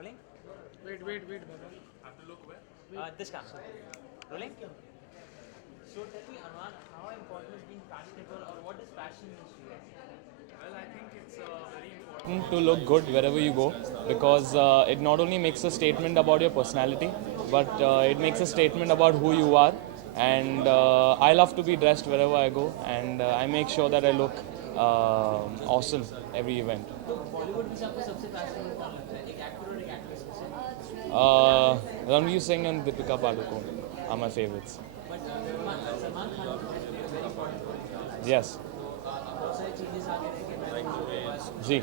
Rolling? Wait, Baba. Have to look where? This camera. Rolling? So tell me, Arman, how important is being fashionable or what does fashion mean to you? Well, I think it's very important To look good wherever you go because it not only makes a statement about your personality but it makes a statement about who you are. And I love to be dressed wherever I go, and I make sure that I look awesome every event. तो बॉलीवुड में से आपको सबसे fashionable कौन लगता है, एक actor और एक एक्ट्रेस में से? Ranveer Singh and Deepika Padukone are my favorites. But Salman Khan very important role in your life. Yes. बहुत सारी चीज़ें आगे रह के मैं उनके पास Ji.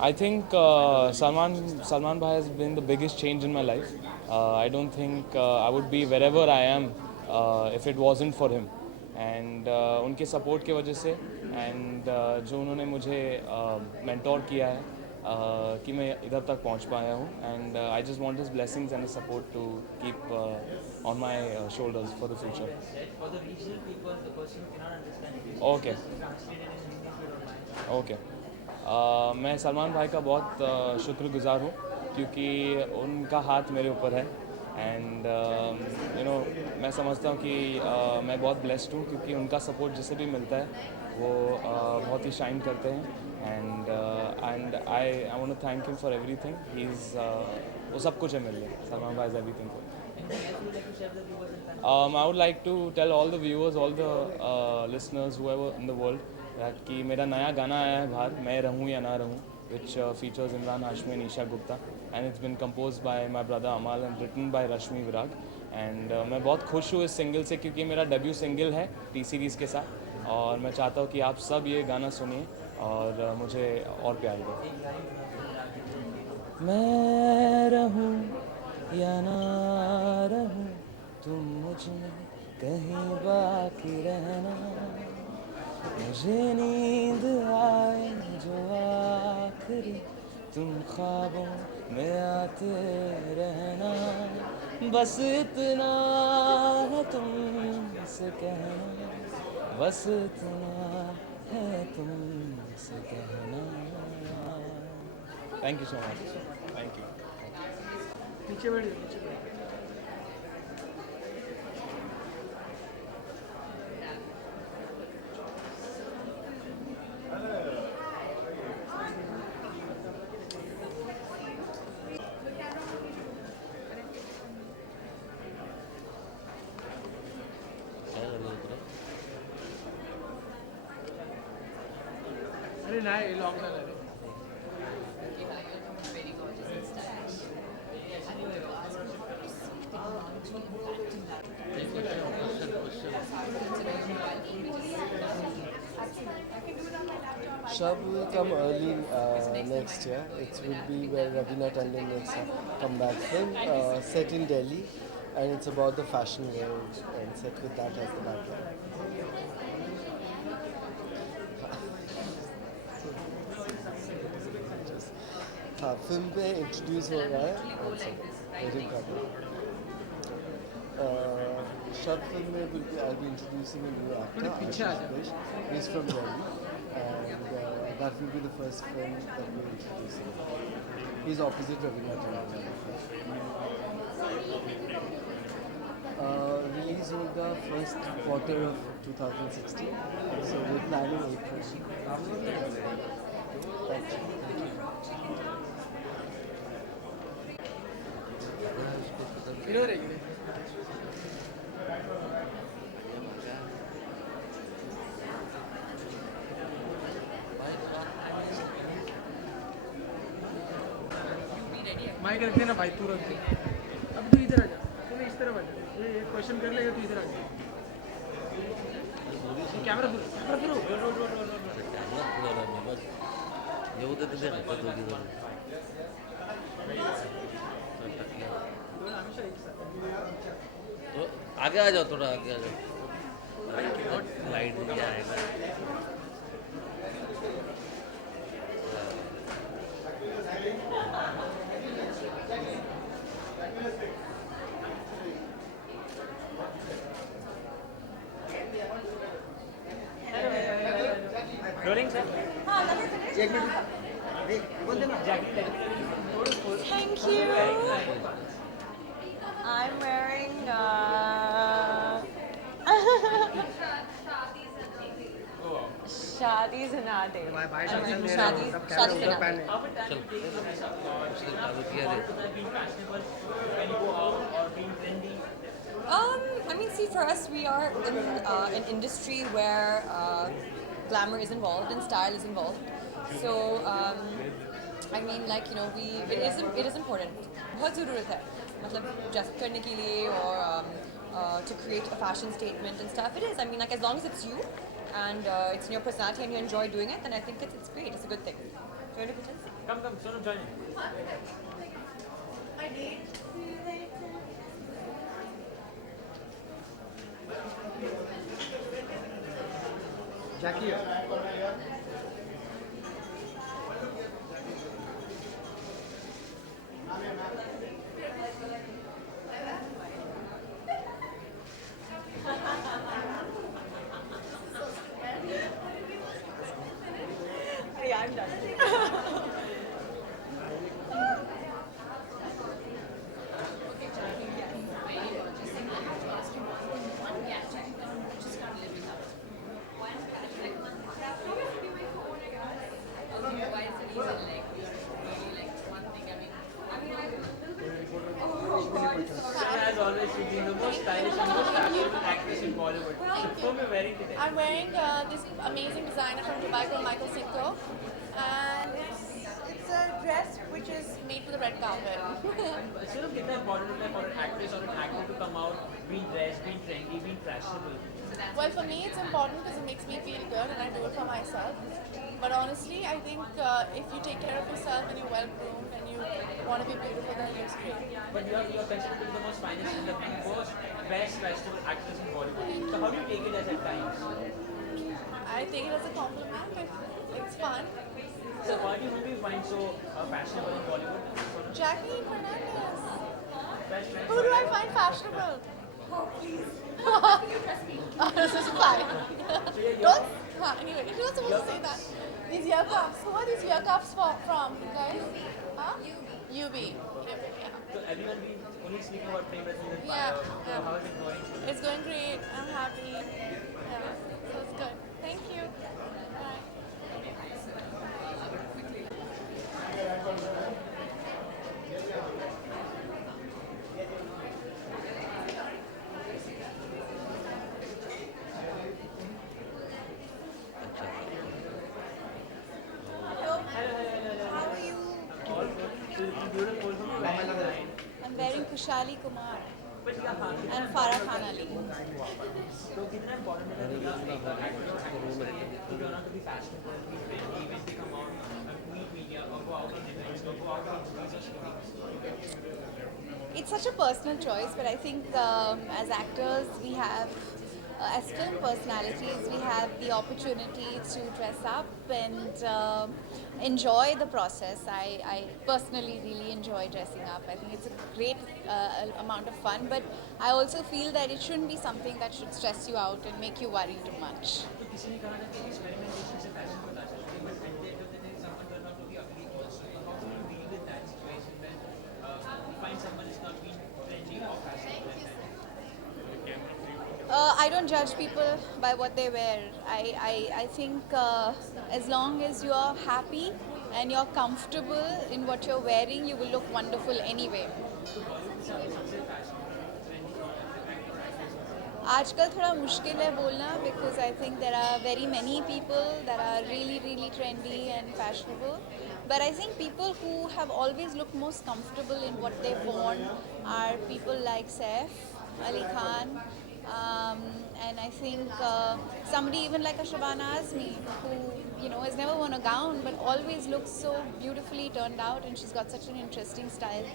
I think Salman Bhai has been the biggest change in my life. I don't think I would be wherever I am if it wasn't for him. And उनके support की वजह से and जो उन्होंने मुझे mentor किया है कि मैं इधर तक पहुंच पाया हूँ. And I just want his blessings and his support to keep on my shoulders for the future. for the regional people, the person who cannot understand English. Okay. Translated in Hindi if you don't mind. Okay मैं सलमान भाई का बहुत शुक्रगुजार हूँ क्योंकि उनका हाथ मेरे ऊपर है. एंड मैं समझता हूँ कि मैं बहुत ब्लेस्ड हूँ क्योंकि उनका सपोर्ट जिसे भी मिलता है वो बहुत ही शाइन करते हैं. And I want to thank him for everything. He is वो सब कुछ है मेरे लिए. सलमान भाई is everything. Anything else you would like to share with the viewers and fans? I would like to tell all the viewers, all the listeners, whoever in the world, that कि मेरा नया गाना आया है बाहर, मैं रहूँ या ना रहूँ, which features Imran Hashmi and Isha Gupta, and it's been composed by my brother Amal and written by Rashmi Virag. And मैं बहुत खुश हूँ इस सिंगल से क्योंकि मेरा डेब्यू सिंगल है टी सीरीज़ के साथ, और मैं चाहता हूँ कि आप सब ये गाना सुनिए और मुझे और प्यार दें. मैं रहूँ या ना रहूँ, तुम मुझ में कहीं बाकी रहना. मुझे नींद आए जो आखिरी, तुम ख्वाबों में आते रहना. बस इतना है तुमसे कहना, बस इतना है तुमसे कहना. Thank you so much. Thank you. पीछे बैठ जाओ, पीछे बैठ. अरे नाही लॉक झालं रे. Shab will come early next year. It will be where Ravina Tandon makes a comeback film set in Delhi, and it's about the fashion world and set with that as the background. हाँ film पे introduce हो रहा है. Short film में will be, I'll be introducing a new actor, Ashish Bish. He's from Delhi, and that will be the first film that we're introducing. He's opposite Ravina Tandon. Release होगा first quarter of 2016, so we're planning April. Thank you. इधर है इधर. Mic रख देना भाई, तू रख दे. अब तू इधर आ जा, तू इस तरफ आ जा. ये क्वेश्चन कर लेगा, तू इधर आ जा. कैमरा फिरो. येऊ दे तिथे ना दोघी जण. तो आगे आ जाओ, थोड़ा आगे आ जाओ. लाइट क्या है. Rolling, sir? एक minute. Jackie, let me tell you, beautiful. Thank What are you wearing you. tonight? I'm wearing Shadi Zanade. Shadi Zanade. How much time did it take you to dress up? अब किया Or रे could that be fashionable when you go out or being trendy? I mean, see, for us, we are in an industry where glamour is involved and style is involved. So, I mean, like, you know, it is important. बहुत ज़रूरत है मतलब dress करने के लिए और to create a fashion statement and stuff. It is. I mean, like, as long as it's you and it's in your personality and you enjoy doing it, then I think it's great. It's a good thing. Do you want to pretend? Come, Sonam, join in. Jackie. Yeah, I'm done. As always, she's been the most stylish and most fashionable actress in Bollywood. So, whom are you wearing today? I'm wearing this amazing designer from Dubai called Michael Cinco, and it's a dress which is made for the red carpet. Sort of, कितना important होता है for an actress or an actor to come out, being dressed, being trendy, being fashionable. Well, for me, it's important because it makes me feel good, and I do it for myself. But honestly, I think if you take care of yourself and you're well groomed and you want to be beautiful, then it's great. But you're considered to be the most finest and the most best fashionable actress in Bollywood. So how do you take it as at times? I take it as a compliment. It's fun. So why do you find so fashionable in Bollywood? Jackie Fernandez. Best friend? Who do I find fashionable? Oh, please. This is fine. Don't. Anyway, you're not supposed to say that. These ear cuffs. Who are these ear cuffs from, guys? Huh? UB. Yeah. So everyone be only speaking about Prem Ratna and Yeah, Fire. So yeah. how is it going? It's going great. I'm happy. Yeah. So it's good. Thank you. Bye. How are you? All good. So it's beautiful. Whom are you wearing tonight? I'm wearing Kushali Kumar But yeah, हाँ, and Farah Khan Ali. तो कितना important है कि एक actor or actress के लिए to turn out to be fashionable, be trendy, when they come out and meet media or go out on events or go out on movies or screenings. It's such a personal choice, but I think as actors, we have, as film personalities, we have the opportunity to dress up and enjoy the process. I personally really enjoy dressing up. I think it's a great amount of fun, but I also feel that it shouldn't be something that should stress you out and make you worry too much. तो किसी ने कहा था कि experimentation से fashion पता चलती है, but at the end of the day, someone turned out to be ugly also. So how do you deal with that situation when you find someone is not being trendy or fashionable? I don't judge people by what they wear. I think as long as you're happy and you're comfortable in what you're wearing, you will look wonderful anyway. आजकल थोड़ा मुश्किल है बोलना because I think there are very many people that are really trendy and fashionable. But I think people who have always looked most comfortable in what they've worn are people like Saif Ali Khan. And I think somebody even like a Shabana Azmi, who has never worn a gown but always looks so beautifully turned out, and she's got such an interesting style.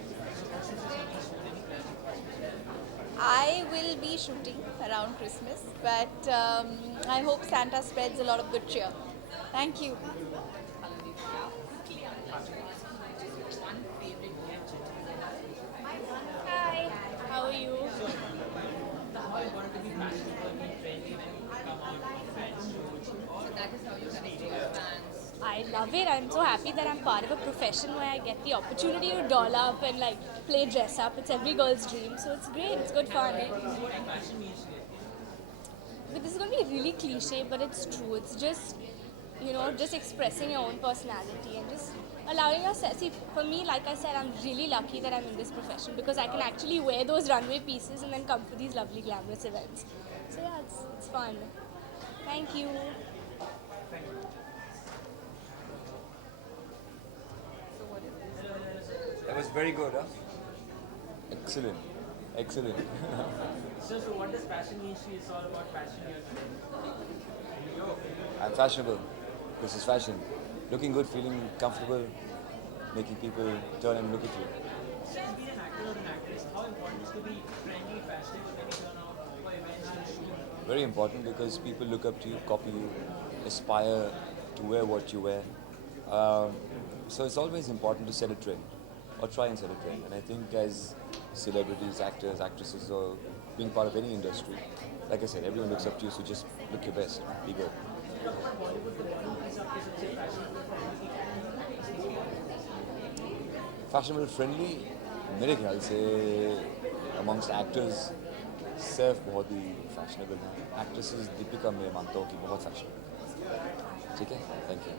I will be shooting around Christmas, but I hope Santa spreads a lot of good cheer. Thank you. Hi. How are you? How important to be fashionable, be trendy when you come out on events, shoots, or I love it. I'm so happy that I'm part of a profession where I get the opportunity to doll up and like play dress up. It's every girl's dream, so it's great. It's good fun. But this is going to be really cliche, but it's true. It's just, you know, just expressing your own personality and just allowing yourself. See, for me, like I said, I'm really lucky that I'm in this profession because I can actually wear those runway pieces and then come for these lovely glamorous events. So yeah, it's fun. Thank you. That was very good, huh? Excellent. Excellent. So what does fashion mean to you? It's all about fashion here today. I'm fashionable. This is fashion. Looking good, feeling comfortable, making people turn and look at you. So as being an actor or an actress, how important is to be trendy, fashionable when you turn out for events and shoot? Very important because people look up to you, copy you, aspire to wear what you wear. So it's always important to set a trend or try and set a trend. And I think as celebrities, actors, actresses, or being part of any industry, like I said, everyone looks up to you, so just look your best, be good. Fashionable friendly मेरे ख्याल से amongst actors सिर्फ बहुत ही fashionable हैं actresses Deepika मैं मानता हूँ कि बहुत फैशनेबल ठीक है thank you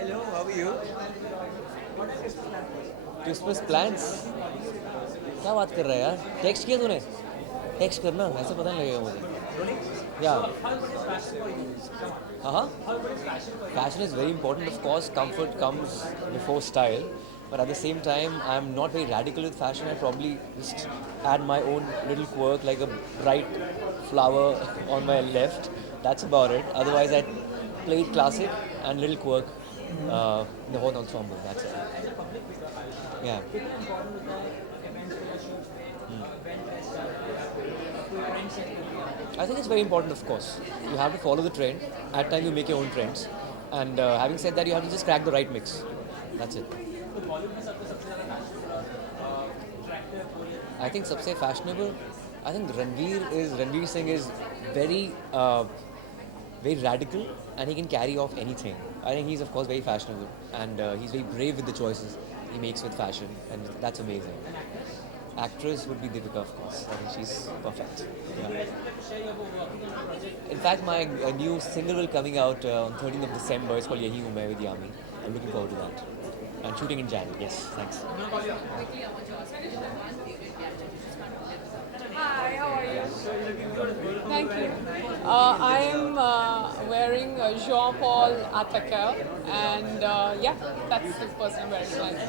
Hello, how are you? Christmas plans क्या बात कर रहा है यार टेक्स्ट किया तूने टेक्स्ट करना ऐसे पता नहीं लगेगा मुझे या हाँ fashion is very important of course comfort comes before style but at the same time I'm not very radical with fashion. I probably just add my own little quirk like a bright flower on my left. That's about it. Otherwise I play it classic and little quirk the whole ensemble. That's it. Yeah. I think it's very important, of course. You have to follow the trend. At times you make your own trends. And having said that, you have to just crack the right mix. That's it. I think सबसे fashionable. I think Ranveer Singh is very very radical and he can carry off anything. I think he's of course very fashionable and he's very brave with the choices he makes with fashion and that's amazing. Actress would be Deepika, of course. I think she's perfect. Yeah. In fact, my new single will coming out on 13th of December. It's called Yahi Hu Main with Yami. I'm looking forward to that. And shooting in January. Yes, thanks. Hi, how are you? Thank you. I am wearing Jean-Paul Attacker and yeah, that's the person I'm wearing tonight.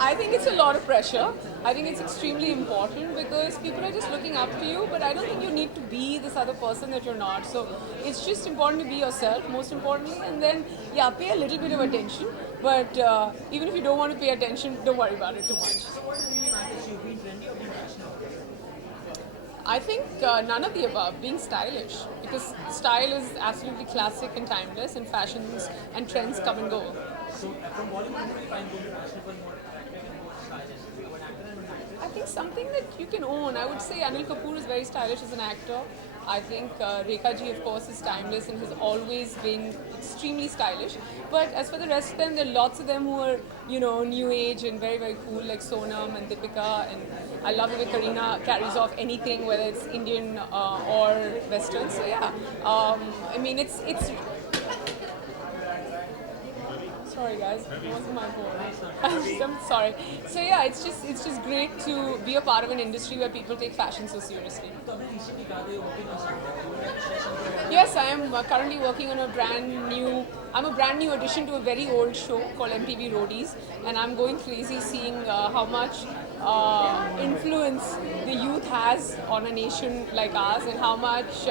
I think it's a lot of pressure. I think it's extremely important because people are just looking up to you, but I don't think you need to be this other person that you're not. So it's just important to be yourself, most importantly, and then, yeah, pay a little bit of attention. But even if you don't want to pay attention, don't worry about it too much. I think none of the above, being stylish, because style is absolutely classic and timeless, and fashions and trends come and go. So from Bollywood, do you find both fashionable, more attractive and more stylish? An actor and an actress? I think something that you can own. I would say Anil Kapoor is very stylish as an actor. I think Rekha ji, of course, is timeless and has always been extremely stylish. But as for the rest of them, there are lots of them who are, you know, new age and very, very cool, like Sonam and Deepika. And I love the way Kareena carries off anything, whether it's Indian or Western. So yeah, I mean, it's. Sorry guys, it wasn't my fault. I'm sorry. So yeah, it's just great to be a part of an industry where people take fashion so seriously. Yes, I am currently working on a brand new addition to a very old show called MTV Roadies, and I'm going crazy seeing how much influence the youth has on a nation like ours and how much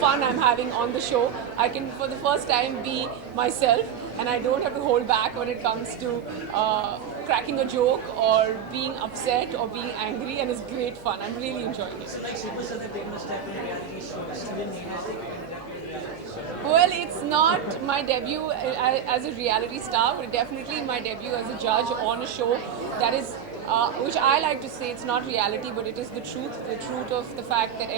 fun I'm having on the show. I can for the first time be myself and I don't have to hold back when it comes to cracking a joke or being upset or being angry, and it's great fun. I'm really enjoying it. Like Super Star, they must have been reality shows. Even Neha has taken it up in reality shows. Well, it's not my debut as a reality star, but definitely my debut as a judge on a show that is, which I like to say, it's not reality, but it is the truth of the fact that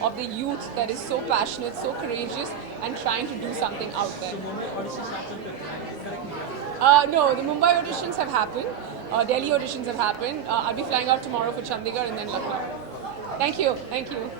of the youth that is so passionate, so courageous, and trying to do something out there. So Mumbai auditions happened to correct me. No, the Mumbai auditions have happened. Delhi auditions have happened. I'll be flying out tomorrow for Chandigarh and then Lucknow. Thank you. Thank you.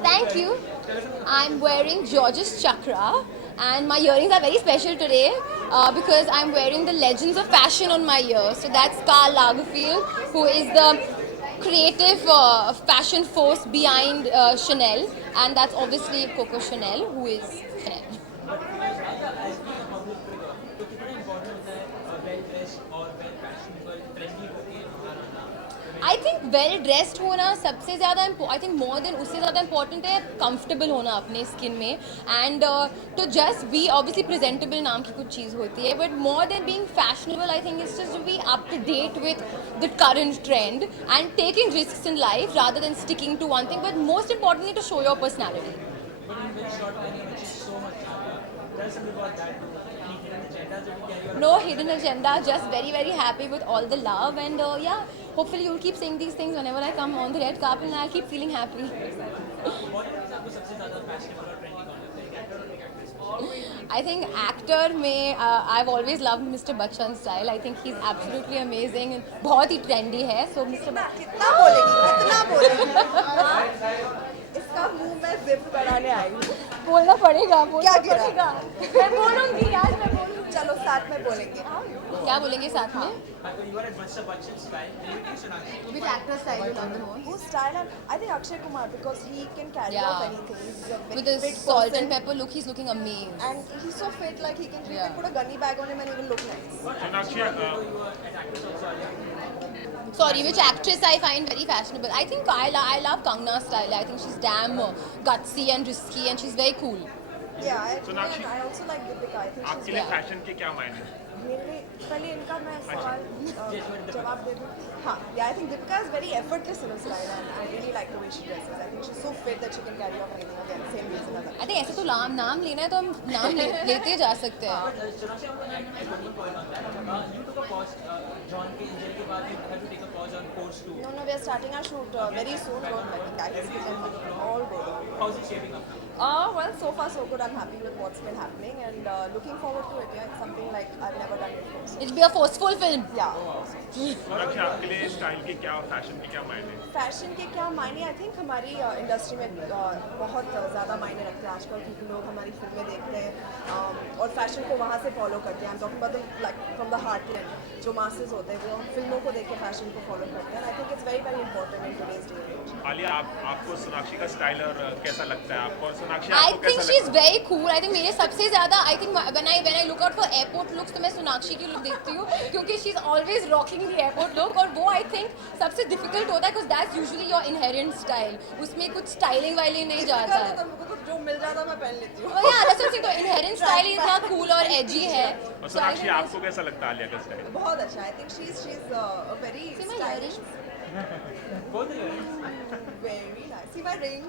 Thank you. I'm wearing George's Chakra, and my earrings are very special today because I'm wearing the Legends of Fashion on my ear. So that's Karl Lagerfeld, who is the creative fashion force behind Chanel, and that's obviously Coco Chanel, who is Chanel. I think well dressed होना सबसे ज़्यादा I think more than उससे ज़्यादा important है comfortable होना अपने skin में, and to just be obviously presentable नाम की कुछ चीज़ होती है, but more than being fashionable I think it's just to be up to date with the current trend and taking risks in life rather than sticking to one thing, but most importantly to show your personality. But in very short time, which is so much. Tell something about that. Any hidden agendas that you carry on? No hidden agenda, just very very happy with all the love, and yeah, hopefully you'll keep saying these things whenever I come on the red carpet, and I'll keep feeling happy. I think actor में I've always loved Mr. Bachchan's style. I think he's absolutely amazing and बहुत ही trendy है. So Mr. कितना बोलेगी इसका मुंह में zip कराने आई हूँ. बोलना पड़ेगा. क्या गिरा? मैं बोलूँगी यार, मैं बोलूँगी. चलो साथ में बोलेंगे. क्या बोलेंगे साथ में? You are at Mr. Bachchan's style. Which actor style you love the most? Whose style? I think Akshay Kumar, because he can carry off anything. He's a very With his fit salt person. and pepper look, he's looking amazing. And he's so fit, like he can put a gunny bag on him and he will look nice. Sorry, which actress I find very fashionable? I think I love Kangna's style. I think she's damn gutsy and risky, and she's very cool. Yeah, I also like Deepika. I think she's आपके लिए fashion के क्या मायने? मेरे पहले इनका मैं सवाल जवाब दे दूँ. हाँ, yeah, I think Deepika is very effortless in her style, and I really like the way she dresses. I think she's so fit that she can carry off anything. Again, same reason as I think ऐसे तो नाम लेना है तो हम नाम लेते जा सकते हैं. You took a pause. John के injury के बाद you had to take a pause on course 2. No, we are starting our shoot very soon. Don't worry, guys. All good. How's it shaping up? Well, so far so good. I'm happy with what's been happening and looking forward to it. Yeah, it's something like I've never done before. So. It'll be a forceful film. Yeah. Sonakshi आपके लिए style के क्या fashion के क्या मायने? Fashion के क्या मायने? आई थिंक हमारी इंडस्ट्री में बहुत ज़्यादा मायने रखते हैं आजकल, क्योंकि लोग हमारी फिल्में देखते हैं और फैशन को वहाँ से फॉलो करते हैं. I'm talking about the like from the heartland, जो masses होते हैं वो हम फिल्मों को देख के फैशन को फॉलो करते हैं. I think it's very very important in today's day and age. Alia, आपको सोनाक्षी का स्टाइल और कैसा लगता है? आपको सोनाक्षी I आपको think कैसा she's लगा? very cool. I think मेरे सबसे ज़्यादा I think when I look out for airport looks तो मैं सोनाक्षी की look देखती हूँ क्योंकि she's always rocking the airport look और वो I think सबसे difficult होता है because that's usually your inherent style. उसमें कुछ styling वाइलिंग नहीं जाता है. जो मिल जाता मैं पहन लेती हूँ. Oh yeah, that's what I'm saying. तो inherent style ही इतना cool और edgy है. और सोनाक्षी आपको कैसा लगता है आलिया का स्टाइल? बहुत अच्छा. I think she's a very See my stylish. Both the earrings. Very nice. See my ring.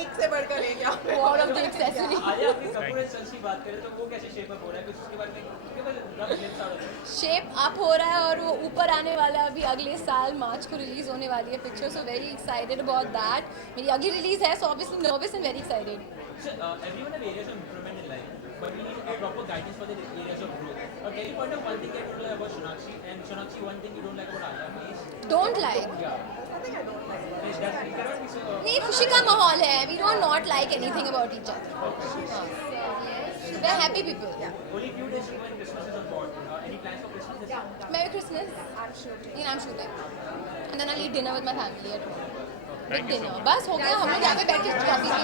एक से बढ़कर एक यहाँ पे. All of the accessories. Alia अपनी कपूर एंड सन्स की बात करें तो वो कैसे शेप अप हो रहा है कुछ उसके बारे में केवल रफ ग्लिम्स आ रहा है. शेप अप हो रहा है और वो ऊपर आने वाला है अभी अगले साल मार्च को रिलीज होने वाली है picture so very excited about that. मेरी अगली रिलीज है so obviously nervous and very excited. Everyone have areas of improvement in life, but we need a proper guidance for the areas of growth. Or can you point out one thing that you don't like about Sonakshi, and Sonakshi one thing you don't like about Alia, please? Don't like. Yeah. Nothing I don't like. Please, that we cannot be so. नहीं खुशी का माहौल है. We don't not like anything about each other. We're happy people. Only few days to go and Christmas is on board. Any plans for Christmas? This year? Merry Christmas. I'm shooting. And then I'll eat dinner with my family at home. Thank you so dinner. much. बस हो गया हम लोग यहाँ पे बैठ के coffee P.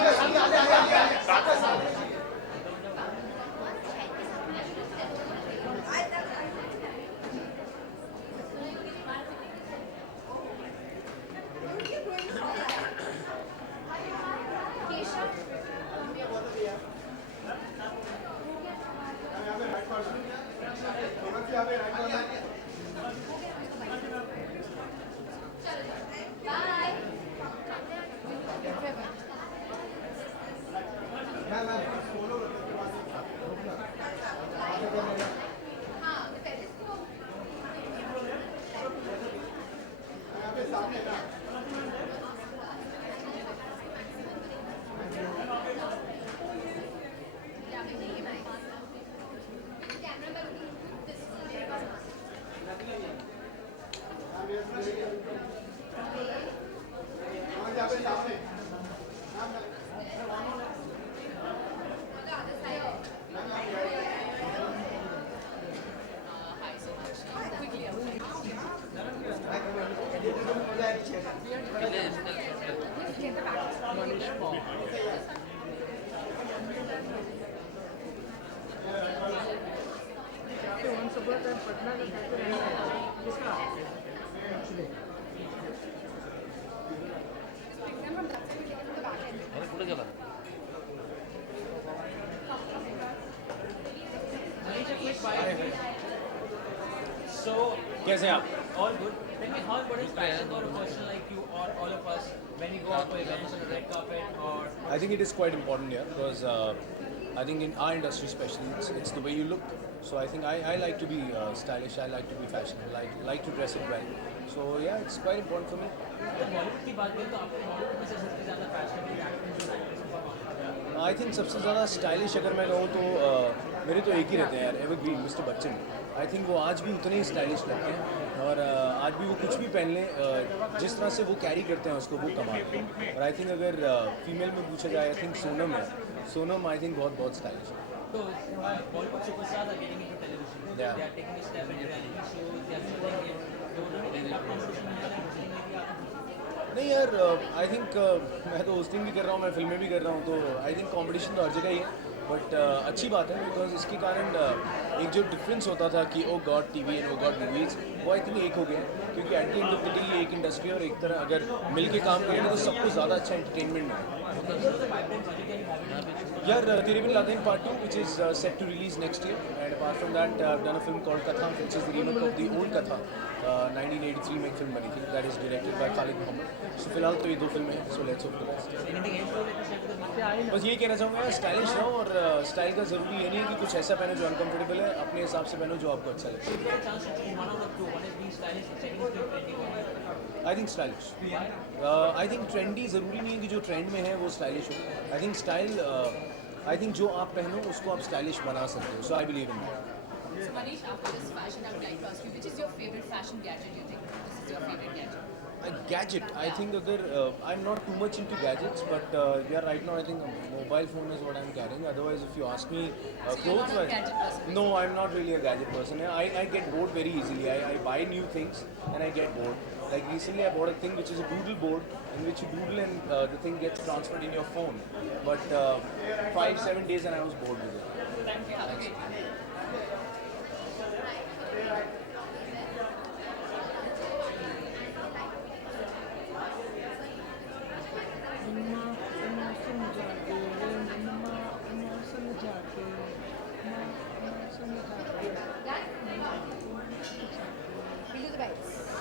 once upon a time Patna का कैफे रहना है किसका एक्चुअली So, कैसे हैं आप? all good. Tell me how important is fashion for a person like you or all of us when we go out for events on the red carpet or? I think it is quite important here because I think in our industry especially, it's the way you look. So I think I like to be stylish, I like to be fashionable, I like to dress it well. So yeah, it's quite important for me. Bollywood की बात करें तो आपको बॉलीवुड में से सबसे ज़्यादा fashionable actor जो एक्ट्रेस आई थिंक सबसे ज़्यादा स्टाइलिश अगर मैं कहूँ तो मेरे तो एक ही रहते हैं यार, evergreen mister Bachchan. I think वो आज भी उतने ही स्टाइलिश लगते हैं और आज भी वो कुछ भी पहन लें जिस तरह से वो कैरी करते हैं उसको वो कमाल है. और आई थिंक अगर फीमेल में पूछा जाए आई थिंक सोनम है. सोनम आई थिंक बहुत स्टाइलिश है. तो Bollywood superstars are getting into television. They are taking a step in reality shows, they are showing it. तो उन्होंने भी कंपटीशन में है नहीं यार, आई थिंक मैं तो होस्टिंग भी कर रहा हूँ, मैं फिल्में भी कर रहा हूँ, तो आई थिंक कंपटीशन तो हर जगह ही है. बट अच्छी बात है बिकॉज इसके कारण एक जो डिफरेंस होता था कि oh God TV and oh God movies, वो आई थिंक एक हो गया है. क्योंकि at the end of the day एक इंडस्ट्री और एक तरह अगर मिल के काम करेंगे तो सबको ज़्यादा अच्छा एंटरटेनमेंट है. यार Tere Bin Laden part 2 which is set to release next year, and apart from that I've done a film called Katha which is the remake of the old Katha. 1983 में एक फिल्म बनी थी, that is directed by Khalid Mohammed. So फिलहाल तो ये दो फिल्में हैं, so let's hope for the best. बस यही कहना चाहूँगा, स्टाइलिश रहो और स्टाइल का ज़रूरी ये नहीं है कि कुछ ऐसा पहनो जो अनकम्फर्टेबल है, अपने हिसाब से पहनो जो आपको अच्छा लगे. I think stylish. I think trendy ज़रूरी नहीं है कि जो ट्रेंड में है वो स्टाइलिश हो. I think style I think जो आप पहनो उसको आप स्टाइलिश बना सकते हो. So I believe in that. So Manish, after this fashion, I would like to ask you, which is your favorite fashion gadget you think? This is your favorite gadget. A gadget. I think I'm not too much into gadgets, but yeah, right now I think a mobile phone is what I'm carrying. Otherwise, if you ask me, So you're not a gadget person? no, I'm not really a gadget person. I get bored very easily. I buy new things and I get bored. Like recently, I bought a thing which is a doodle board in which you doodle and the thing gets transferred in your phone. But 5-7 days and I was bored with it. Thank you. Have a great day.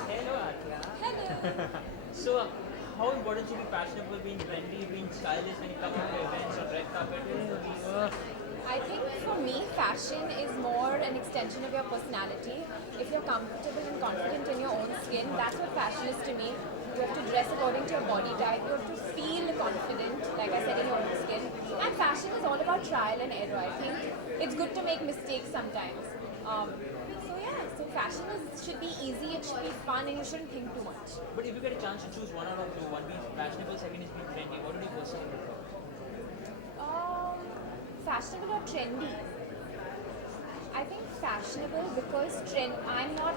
Hello, Atla. So, how important should be fashionable, being trendy, being stylish when you come to events or red carpet? I think for me, fashion is more an extension of your personality. If you're comfortable and confident in your own skin, that's what fashion is to me. You have to dress according to your body type. You have to feel confident, like I said, in your own skin. And fashion is all about trial and error. I think it's good to make mistakes sometimes. So fashion should be easy, it should be fun, and you shouldn't think too much. But if you get a chance to choose one out of two, one being fashionable, second is being trendy, what would you personally prefer? Fashionable or trendy? I think fashionable because I'm not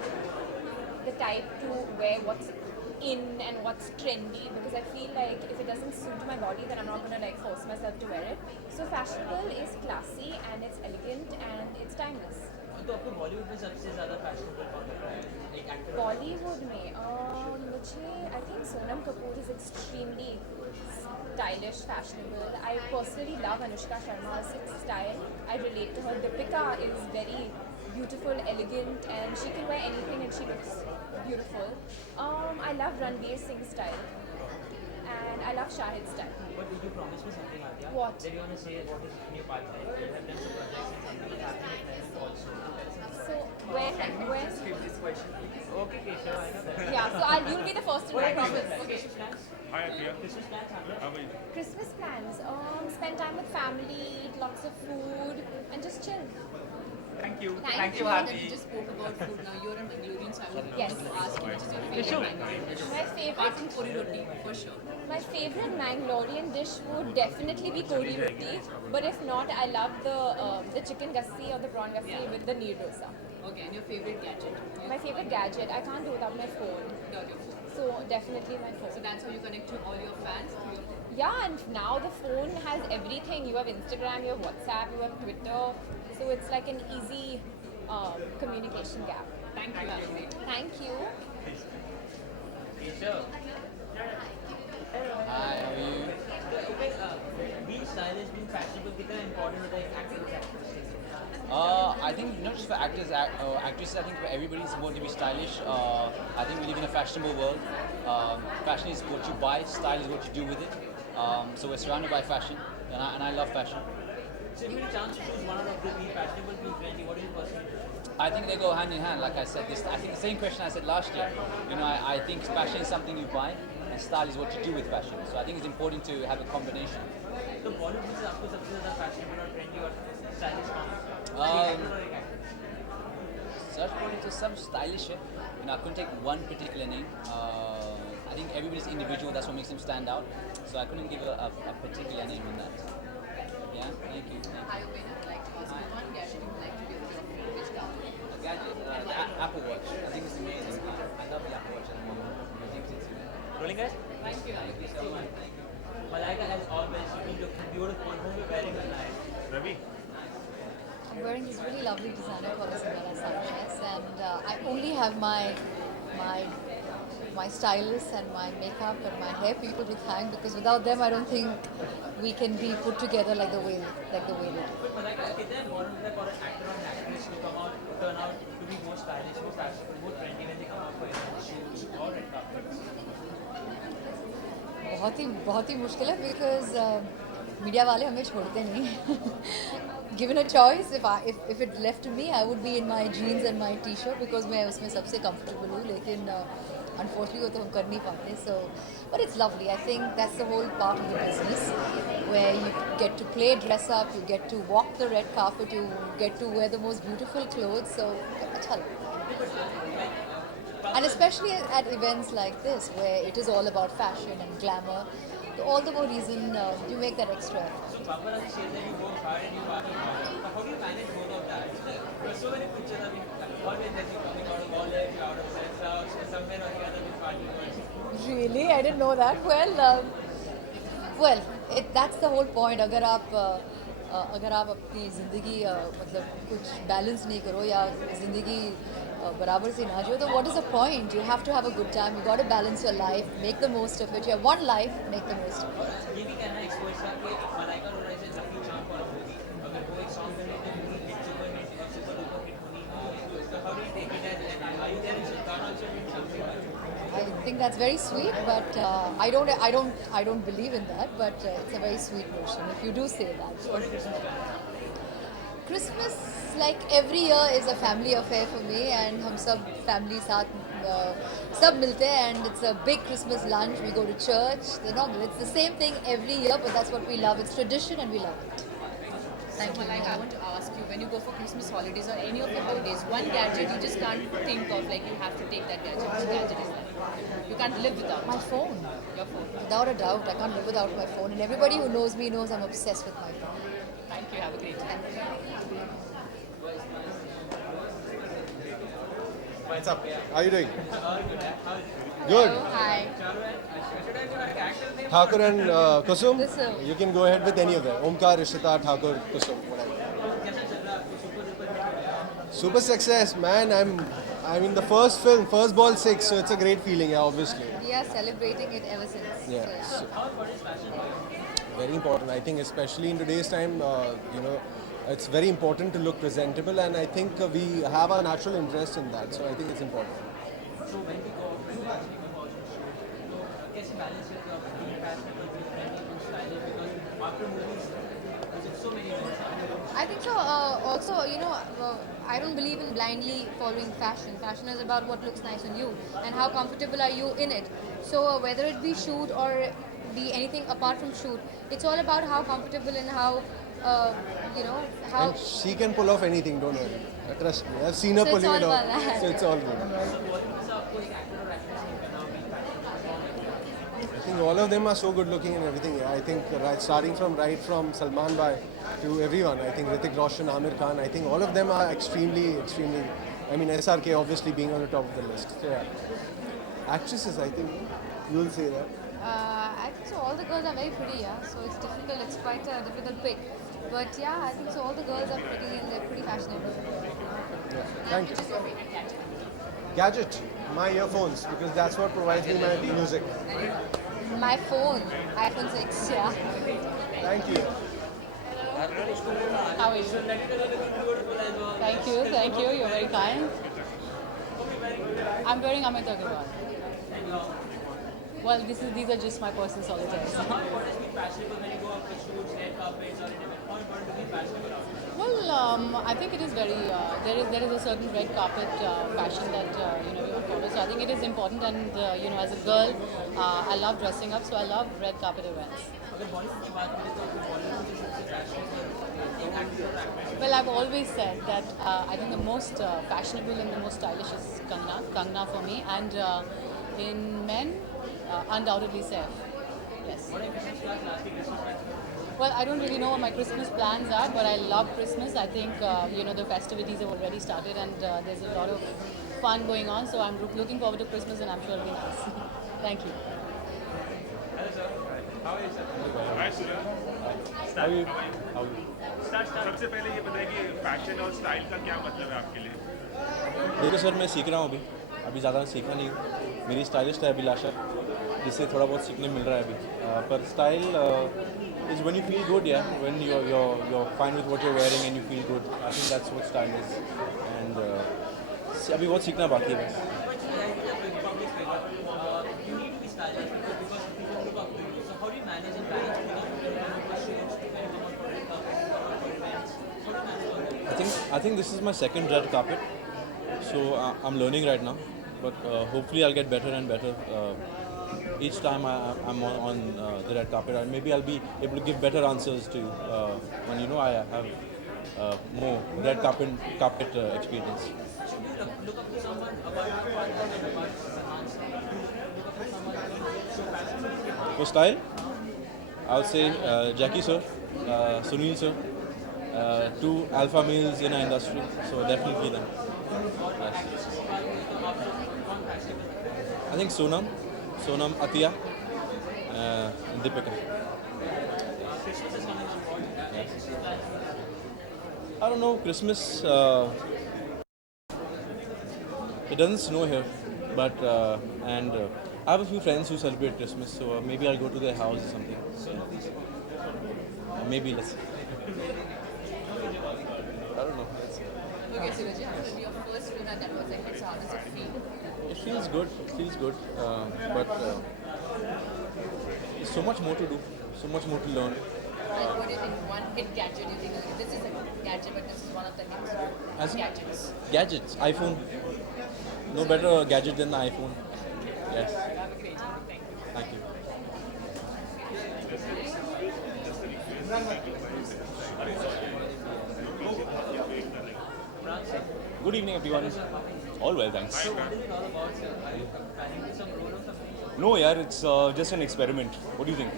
the type to wear what's in and what's trendy because I feel like if it doesn't suit my body then I'm not going to like force myself to wear it. So fashionable is classy and it's elegant and it's timeless. तो आपको बॉलीवुड में सबसे ज़्यादा fashionable कौन लगता है? एक actor Bollywood में मुझे आई think Sonam Kapoor is extremely stylish, fashionable. I personally love Anushka Sharma's style. I relate to her. Deepika is very beautiful, elegant, and she can wear anything and she looks beautiful. I love Ranveer Singh's style. And I love Shahid's style. But did you promise me something, Adya? What? Did you want to say what is in your pipeline? You have done some projects and something is happening with them also. So, when? Skip this question, please. Okay, Keshav, I know that. Yeah, so you'll be the first to know. I promise. Okay. Christmas plans? Hi, Priya. Christmas plans, Adya? How are you? Christmas plans. Spend time with family, eat lots of food, and just chill. Thank you. Thank you, That you just spoke about food. Now you're a Bangalorean, so I would love Yes. to ask you, which is your favorite Bangalorean dish? My favorite. Apart from kori roti, for sure. My favorite Mangalorean dish would definitely be kori roti, but if not, I love the chicken gassi or the prawn gassi with the neer dosa. Okay, and your favorite gadget? My favorite gadget, I can't do without my phone. Without your phone. So definitely my phone. So that's how you connect to all your fans? Through your phone? Yeah, and now the phone has everything. You have Instagram, you have WhatsApp, you have Twitter. So it's like an easy communication gap. Thank you, Ashley. Thank you. Keshav. Hi, how are you? Being stylish, being fashionable, कितना important होता है एक actor और actress? I think not just for actors, actresses. I think for everybody it's important to be stylish. I think we live in a fashionable world. Fashion is what you buy, style is what you do with it. So we're surrounded by fashion, and I love fashion. So if you get a chance to choose one out of two, being fashionable, being trendy, what do you personally prefer? I think they go hand in hand, like I said. I think the same question I said last year. You know, I think fashion is something you buy, and style is what you do with fashion. So I think it's important to have a combination. तो बॉलीवुड में से आपको सबसे ज़्यादा fashionable और trendy और stylish कौन लगता है? एक एक्टर और एक actress. Search for it is some stylish. You know, I couldn't take one particular name. I think everybody's individual. That's what makes them stand out. So I couldn't give a particular name on that. Yeah, thank you. Hi, Owen. I'd like to ask you one gadget you would like to give to your which gadget? A gadget, the Apple Watch. I think it's amazing. I love the Apple Watch at the moment. I think it's Rolling guys? Thank you. Thank you so much. Thank you. Malaika, as always, you look beautiful. Whom you're wearing tonight? Ravi? I'm wearing this really lovely designer called Isabella Sanchez, and I only have my stylist and my makeup and my hair people to thank, because without them I don't think we can be put together like the way they do. But Malaika, कितना important है for an actor or an actress to turn out to be more stylish, more fashionable, more trendy when they come out for events, shoots or red carpets? बहुत ही मुश्किल है, because media वाले हमें छोड़ते नहीं given a choice, if it left to me, I would be in my jeans and my t-shirt because मैं उसमें सबसे comfortable हूँ. लेकिन unfortunately वो तो हम कर नहीं पाते. So, but it's lovely. I think that's the whole part of the business, where you get to play dress up, you get to walk the red carpet, you get to wear the most beautiful clothes. So, अच्छा लगता है. And especially at events like this, where it is all about fashion and glamour, so all the more reason you make that extra effort. So paparazzi says that you work hard and you party hard. So how do you manage both of that? There are so many pictures of you always that you coming out of college, out of somewhere or the other with party girls. Really? I didn't know that. Well, that's the whole point. अगर आप अपनी ज़िंदगी मतलब कुछ balance नहीं करो या ज़िंदगी बराबर से ना जियो तो what is the point? You have to have a good time. You got to balance your life, make the most of it. You have one life, make the most of it. ये भी कहना export था कि मलाइका अरोड़ा से lucky charm for a movie अगर वो एक song करे तो movie hit super duper hit होनी so how do you take it as are you there in Sultan also doing something? I think that's very sweet, but I don't believe in that. But it's a very sweet notion if you do say that. Christmas, like every year, is a family affair for me, and हम सब family साथ सब मिलते हैं, and it's a big Christmas lunch. We go to church. It's the same thing every year, but that's what we love. It's tradition, and we love it. Thank you. Like, I want to ask you, when you go for Christmas holidays or any of the holidays, one gadget you just can't think of, like you have to take that gadget. Which gadget is that? You can't live without My phone. your phone. Without a doubt, I can't live without my phone, and everybody who knows me knows I'm obsessed with my phone. Thank you. Have a great day. What's up? How are you doing? Good. Hi. Thakur and Kusum? Kusum. You can go ahead with any of them. Omkar, Ishita, Thakur, Kusum, whatever. Super success, man. I'm in the first film, first ball 6, so it's a great feeling, yeah, obviously. We are celebrating it ever since. Yeah. So, Very important. I think especially in today's time, it's very important to look presentable, and I think we have a natural interest in that, so I think it's important. So when we go out to actually go out so कैसे balance करते हो आप being passionate or being trendy and stylish because after movies there's so many movies. I think so. Also, I don't believe in blindly following fashion. Fashion is about what looks nice on you and how comfortable are you in it. So whether it be shoot or be anything apart from shoot, it's all about how comfortable and how how. And she can pull off anything, don't worry. Trust me. I've seen her So it's pulling it all off. about that. So it's all good. I think all of them are so good looking and everything. Yeah. I think starting from Salman Bhai to everyone. I think Hrithik Roshan, Amir Khan. I think all of them are extremely. I mean, SRK obviously being on the top of the list. So yeah. Actresses, I think you will say that. I think so. All the girls are very pretty, yeah. So it's difficult. It's quite a difficult pick. But yeah, I think so. All the girls are pretty and they're pretty fashionable. Yeah. Thank you. Gadget, my earphones, because that's what provides me my music. My phone, iPhone 6, yeah. Thank you. How are you? Thank you. You're very kind. I'm wearing Amit Agarwal. Well, these are just my personal solitaires. How important is being fashionable when you go out for shoots, red carpets, or how important to be fashionable out? Well, I think it is very there is a certain red carpet fashion that we all follow. So I think it is important, and as a girl, I love dressing up, so I love red carpet events. Well, I've always said that I think the most fashionable and the most stylish is Kangna for me, and in men, undoubtedly Saif. Yes. Well, I don't really know what my Christmas plans are, but I love Christmas. I think the festivities have already started, and there's a lot of fun going on. So I'm looking forward to Christmas, and I'm sure it'll be nice. Thank you. Hello, sir. How are you, sir? Hi, Surya. How are you? सबसे पहले ये बताइए कि fashion और style का क्या मतलब है आपके लिए? देखो सर, मैं सीख रहा हूँ अभी ज़्यादा सीखा नहीं हूँ. मेरी स्टाइलिस्ट है अभिलाषा, जिससे थोड़ा बहुत सीखने मिल रहा है अभी. पर style is when you feel good, yeah. When you're fine with what you're wearing and you feel good. I think that's what style is. And अभी बहुत सीखना बाकी है बस. You need to be stylish because people look up to you. So how do you manage and balance I think this is my second red carpet, so I'm learning right now. But hopefully I'll get better and better each time I'm on the red carpet, and maybe I'll be able to give better answers to you when I have more red carpet experience. For style, I'll say Jackie sir, Sunil sir, two alpha males in our industry, so definitely them. Yes. I think Sonam, Atiya, and Deepika. Yes. I don't know, Christmas, it doesn't snow here, but and I have a few friends who celebrate Christmas, so maybe I'll go to their house or something. Maybe let's see. I don't know. Okay, so Raja, this will be your first film at Network segment, so how does it feel? It feels good. It feels good, but there's so much more to do, so much more to learn. Like, what do you think? One hit gadget you think? This is a gadget, but this is one of the hit gadgets. Gadgets, iPhone. No better gadget than the iPhone. Yes. Thank you. Good evening, everyone. All well, thanks. No, yaar, it's just an experiment. What do you think?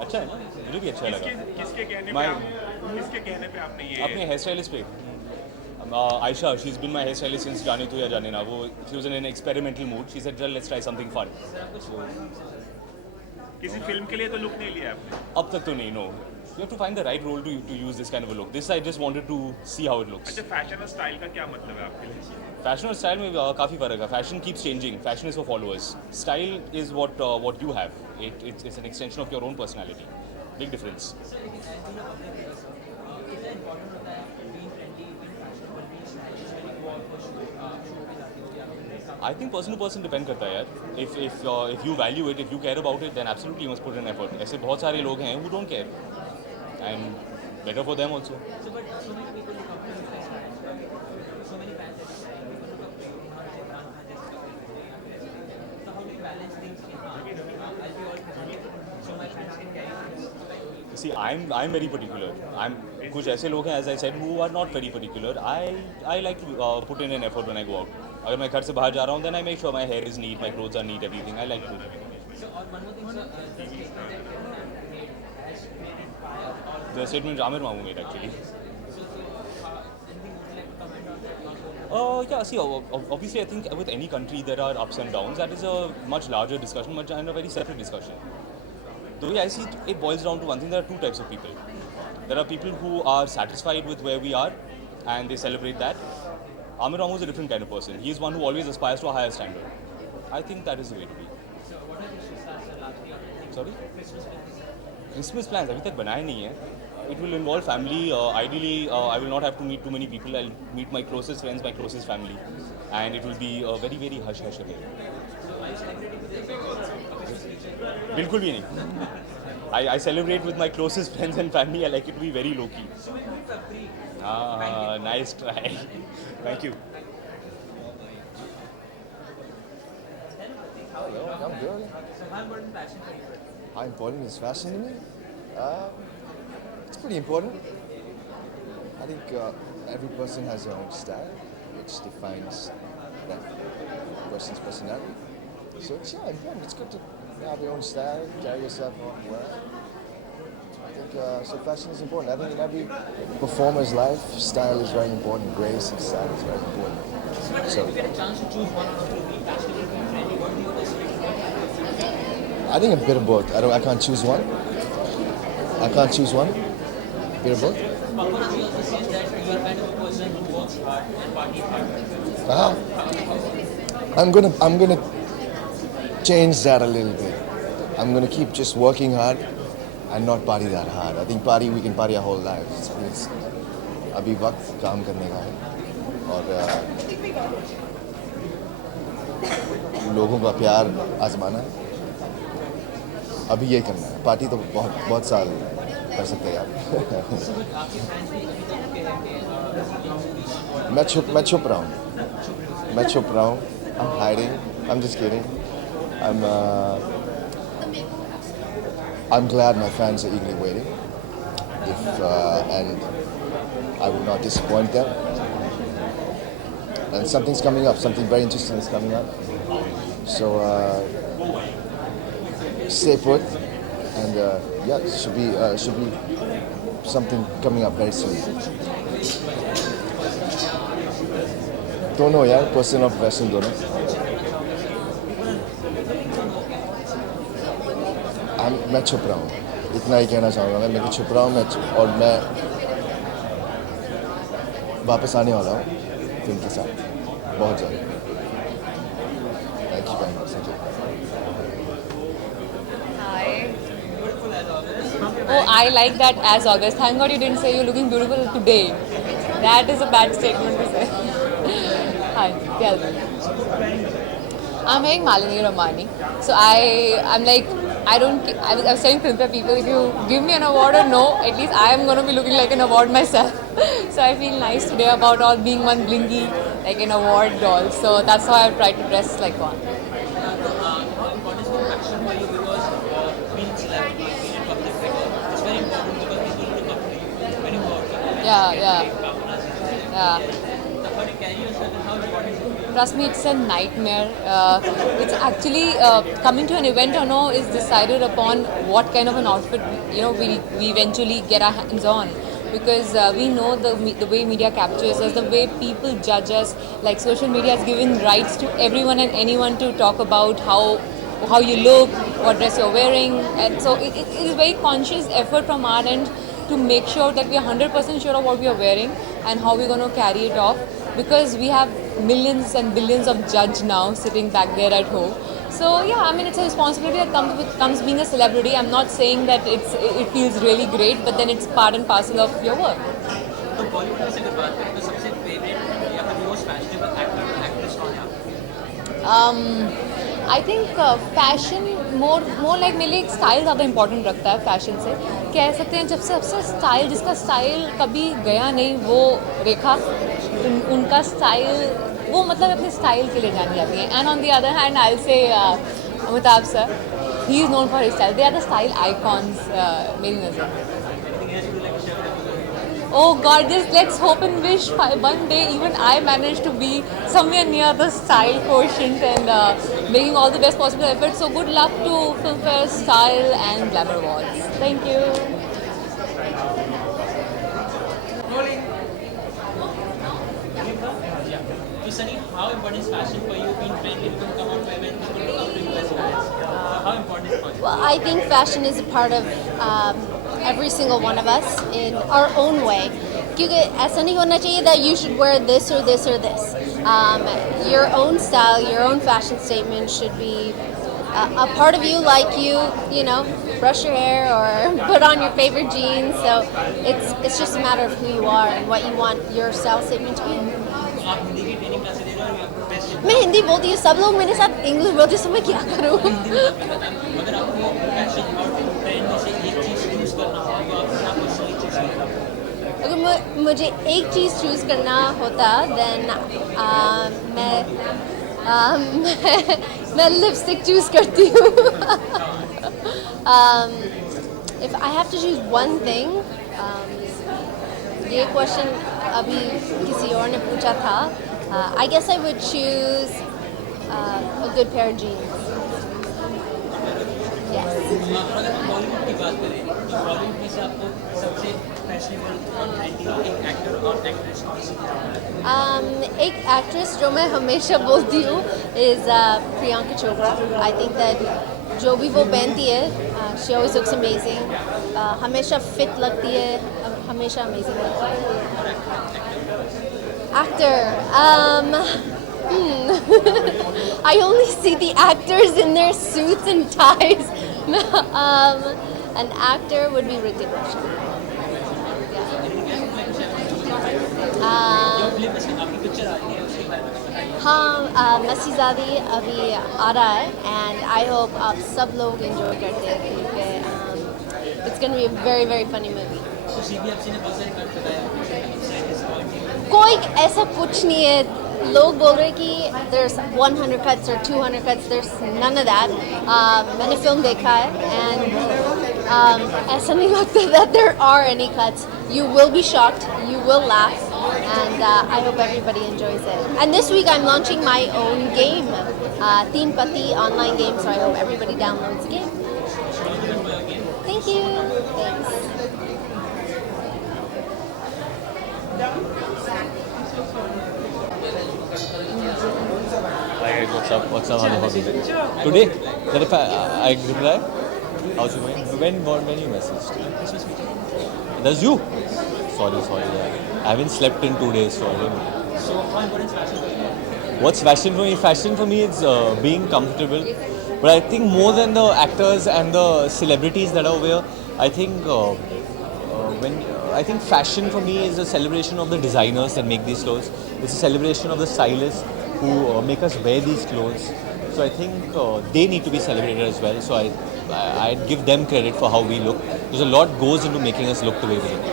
अच्छा है ना? मुझे भी अच्छा लगा. किसके कहने पे आपने ये अपने हेयर स्टाइलिस्ट पे. Aisha, she's been my hairstylist since जाने तो या जाने ना. वो she was in an experimental mood. She said, "Let's try something fun." So, किसी फिल्म के लिए तो लुक नहीं लिया आपने? अब तक तो नहीं, no. You have to find the right role to use this kind of a look. This I just wanted to see how it looks. अच्छा, फैशन और स्टाइल का क्या मतलब है आपके लिए? फैशन और स्टाइल में काफ़ी फ़र्क है. Fashion keeps changing. Fashion is for followers. Style is what you have. It's an extension of your own personality. Big difference. I think person to person depend करता है यार. If you value it, if you care about it, then absolutely you must put in effort. ऐसे बहुत सारे लोग हैं who don't care, and better for them also. See, I'm very particular. कुछ ऐसे लोग हैं, as I said, who are not very particular. I like to put in an effort when I go out. अगर मैं घर से बाहर जा रहा हूँ, then I make sure my hair is neat, my clothes are neat, everything. I like to. The statement Amir Mamu made actually. Yeah, see, obviously I think with any country there are ups and downs. That is a much larger discussion, and a very separate discussion. The way I see it, it boils down to one thing: there are two types of people. There are people who are satisfied with where we are, and they celebrate that. Amir Mamu is a different kind of person. He is one who always aspires to a higher standard. I think that is the way to be. Sorry? Christmas plans अभी तक बनाए नहीं है. It will involve family. Ideally, I will not have to meet too many people. I'll meet my closest friends, my closest family, and it will be very, very hush hush affair. बिल्कुल भी नहीं. I celebrate with my closest friends and family. I like it to be very low key. Nice try. Thank you. Hello, I'm good. How important is fashion to me? It's pretty important. I think every person has their own style, which defines that person's personality. So it's important. It's good to have your own style, carry yourself well. I think so. Fashion is important. I think in every performer's life, style is very important. Grace and style is very important. So, if you get a chance to choose one or two, be fashionable, be trendy, what do you decide? I think a bit of both. I can't choose one. I can't choose one. A bit of both. Paparazzi also says that you are kind of a person who works hard and parties hard. I'm gonna change that a little bit. I'm gonna keep just working hard and not party that hard. I think we can party our whole lives. अभी वक्त काम करने का है और लोगों का प्यार आजमाना है. अभी ये करना है. पार्टी तो बहुत साल कर सकते हैं यार. आपके फैंस भी कभी कभी कहते हैं मैं छुप रहा हूँ. I'm hiding. I'm just kidding. I'm glad my fans are eagerly waiting. And I will not disappoint them. And something's coming up. Something very interesting is coming up. So stay put. And yeah, should be something coming up very soon. दोनों यार, personal और professional दोनों. मैं छुप रहा हूँ, इतना ही कहना चाहूँगा. मैं छुप रहा हूँ और मैं वापस आने वाला हूँ फिल्म के साथ बहुत जल्द. Thank you very much. Oh, I like that as August. Thank God you didn't say you're looking beautiful today. That is a bad statement to say. Hi, tell me. I'm wearing Malini Ramani. So I'm like, I was telling Filmfare people, if you give me an award or no, at least I am going to be looking like an award myself. So I feel nice today about all being one blingy, like an award doll. So that's how I've tried to dress like one. What is the passion for you? Because being celebrity, being a public figure, it's very important because people look up to you. It's very important. Yeah. How do you carry yourself and how important is it? Trust me, it's a nightmare. It's actually coming to an event or no is decided upon what kind of an outfit we eventually get our hands on. Because we know the way media captures us, the way people judge us. Like social media has given rights to everyone and anyone to talk about how you look, what dress you're wearing, and so it is very conscious effort from our end to make sure that we are 100% sure of what we are wearing and how we're going to carry it off. Because we have millions and billions of judge now sitting back there at home. So yeah, I mean it's a responsibility that comes being a celebrity. I'm not saying that it feels really great, but then it's part and parcel of your work. तो बॉलीवुड से अगर बात करें तो सबसे favourite या फिर most fashionable actor actress कौन है आपका? I think fashion more like मेरे लिए स्टाइल ज़्यादा इम्पोर्टेंट रखता है फैशन से. कह सकते हैं जब से सबसे स्टाइल जिसका स्टाइल कभी गया नहीं वो रेखा. उनका स्टाइल वो मतलब अपने स्टाइल के लिए जानी जाती है. And on the other hand I will say Amitabh sir, he is known for his style. They are the style icons मेरी नज़र. Oh God, just let's hope and wish one day even I manage to be somewhere near the style quotient and making all the best possible efforts. So good luck to Filmfare Style and Glamour Awards. Thank you. So Sunny, how important is fashion for you? Being friendly, people come out to events, people look up to you as guys. How important is fashion? Well, I think fashion is a part of every single one of us in our own way. क्योंकि ऐसा नहीं होना चाहिए that you should wear this or this or this. Your own style, your own fashion statement should be a part of you, like you know, brush your hair or put on your favorite jeans. So it's just a matter of who you are and what you want your style statement to be. आप हिंदी की training classes दे रहे हो या professional? मैं हिंदी बोलती हूँ, सब लोग मेरे साथ इंग्लिश बोलते हैं, तो मैं क्या करूँ? अगर आपको फैशन और ट्रेंड में से एक चीज़ चूज़ करना हो तो आप क्या पर्सनली चूज़ करेंगे? अगर मुझे एक चीज़ चूज़ करना होता then मैं लिपस्टिक चूज़ करती हूँ. If I have to choose one thing, ये क्वेश्चन अभी किसी और ने पूछा था. I guess I would choose a good pair of jeans. Yes. अगर हम बॉलीवुड की बात करें तो बॉलीवुड में से आपको सबसे फैशनेबल और ट्रेंडी एक एक्टर और एक्ट्रेस कौन सी है? एक एक्ट्रेस जो मैं हमेशा बोलती हूँ is Priyanka Chopra. I think that जो भी वो पहनती है, she always looks amazing. हमेशा fit लगती है, हमेशा amazing लगती है. Actor. I only see the actors in their suits and ties. An actor would be Hrithik Roshan. हाँ, मसीज़ादी अभी आ रहा है and I hope आप सब लोग enjoy करते हैं क्योंकि it's going to be a very, very funny movie. तो CBFC ने बहुत सारे कट बताया कोई ऐसा कुछ नहीं है. लोग बोल रहे कि there's 100 cuts or 200 cuts. There's none of that. मैंने film देखा है and ऐसा नहीं लगता that there are any cuts. You will be shocked. You will laugh. And I hope everybody enjoys it. And this week I'm launching my own game, Teen Pati online game. So I hope everybody downloads the game. Thank you. Thanks. Hi guys, what's up? How are you? Today, that if I reply, how's it going? When you messaged? That's you. Sorry. Yeah. I haven't slept in 2 days, so I don't know. So how important is fashion for you? What's fashion for me? Fashion for me is being comfortable. But I think more than the actors and the celebrities that are over here, I think I think fashion for me is a celebration of the designers that make these clothes. It's a celebration of the stylists who make us wear these clothes. So I think they need to be celebrated as well. So I'd give them credit for how we look. Because a lot goes into making us look the way we look.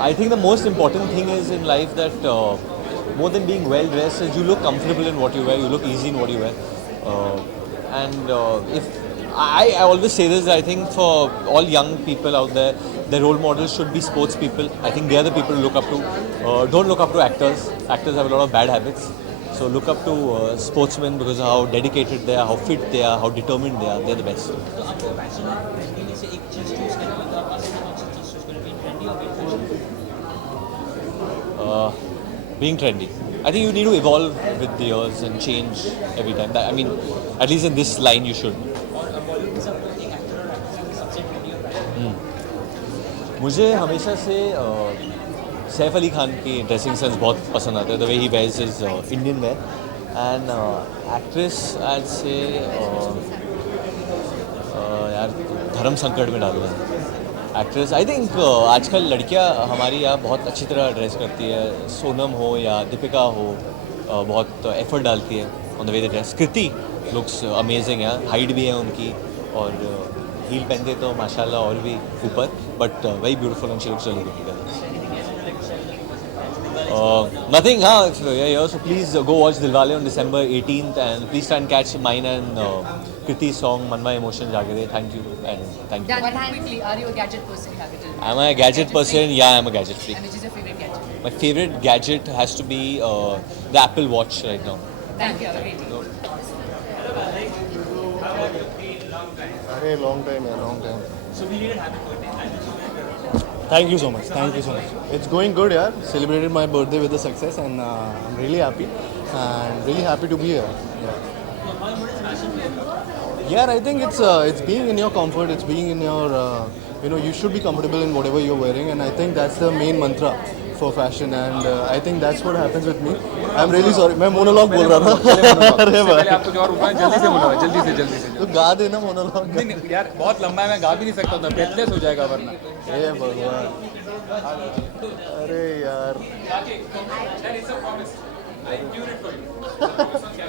I think the most important thing is in life that more than being well dressed is you look comfortable in what you wear, you look easy in what you wear. If I always say this, I think for all young people out there, their role models should be sports people. I think they are the people to look up to. Don't look up to actors. Actors have a lot of bad habits. So look up to sportsmen because of how dedicated they are, how fit they are, how determined they are. They're the best. तो आपको passion और trendy में से एक चीज choose करना होगा तो आप कौन सी चीज चूज करेंगे ट्रेंडी और Being trendy. I think you need to evolve with the years and change every time. I mean, at least in this line you should. और बॉलीवुड में सबको एक एक्टर और एक्ट्रेस में सबसे ट्रेंडी और पैशन मुझे हमेशा से सैफ अली खान की ड्रेसिंग सेंस बहुत पसंद आता है. The way he wears is Indian wear and actress आज से यार धर्म संकट में डालूंगा. एक्ट्रेस आई थिंक आजकल लड़कियां हमारी यहाँ बहुत अच्छी तरह ड्रेस करती है. सोनम हो या दीपिका हो बहुत एफर्ट डालती है on the way the dress. Kriti looks amazing है. हाइट भी है उनकी और हील पहनते तो माशाल्लाह और भी ऊपर. But very beautiful and she looks really good. Nothing, yeah. So please go watch Dilwale on December 18th and please try and catch mine and Kriti's song Manwa Emotion Jagade. Thank you and thank you. Dan, quickly, are you a gadget person, Capital? Am I a gadget person? Yeah, I'm a gadget freak. And which is your favorite gadget? My favorite gadget has to be the Apple Watch right now. Thank you. Have a great Arey, long time. So we did happy birthday. Thank you so much. It's going good, yeah. Celebrated my birthday with a success, and I'm really happy and really happy to be here. Yeah, I think it's being in your comfort. It's being in your you should be comfortable in whatever you're wearing, and I think that's the main mantra for fashion, and I think that's what happens with me. I'm really sorry. मैं monologue बोल रहा था. अरे पहले आपको जो और रुकना है जल्दी से बोलो. जल्दी से. तो गा देना monologue. नहीं यार बहुत लंबा है मैं गा भी नहीं सकता था. ब्रेथलेस हो जाएगा वरना. हे भगवान. अरे यार.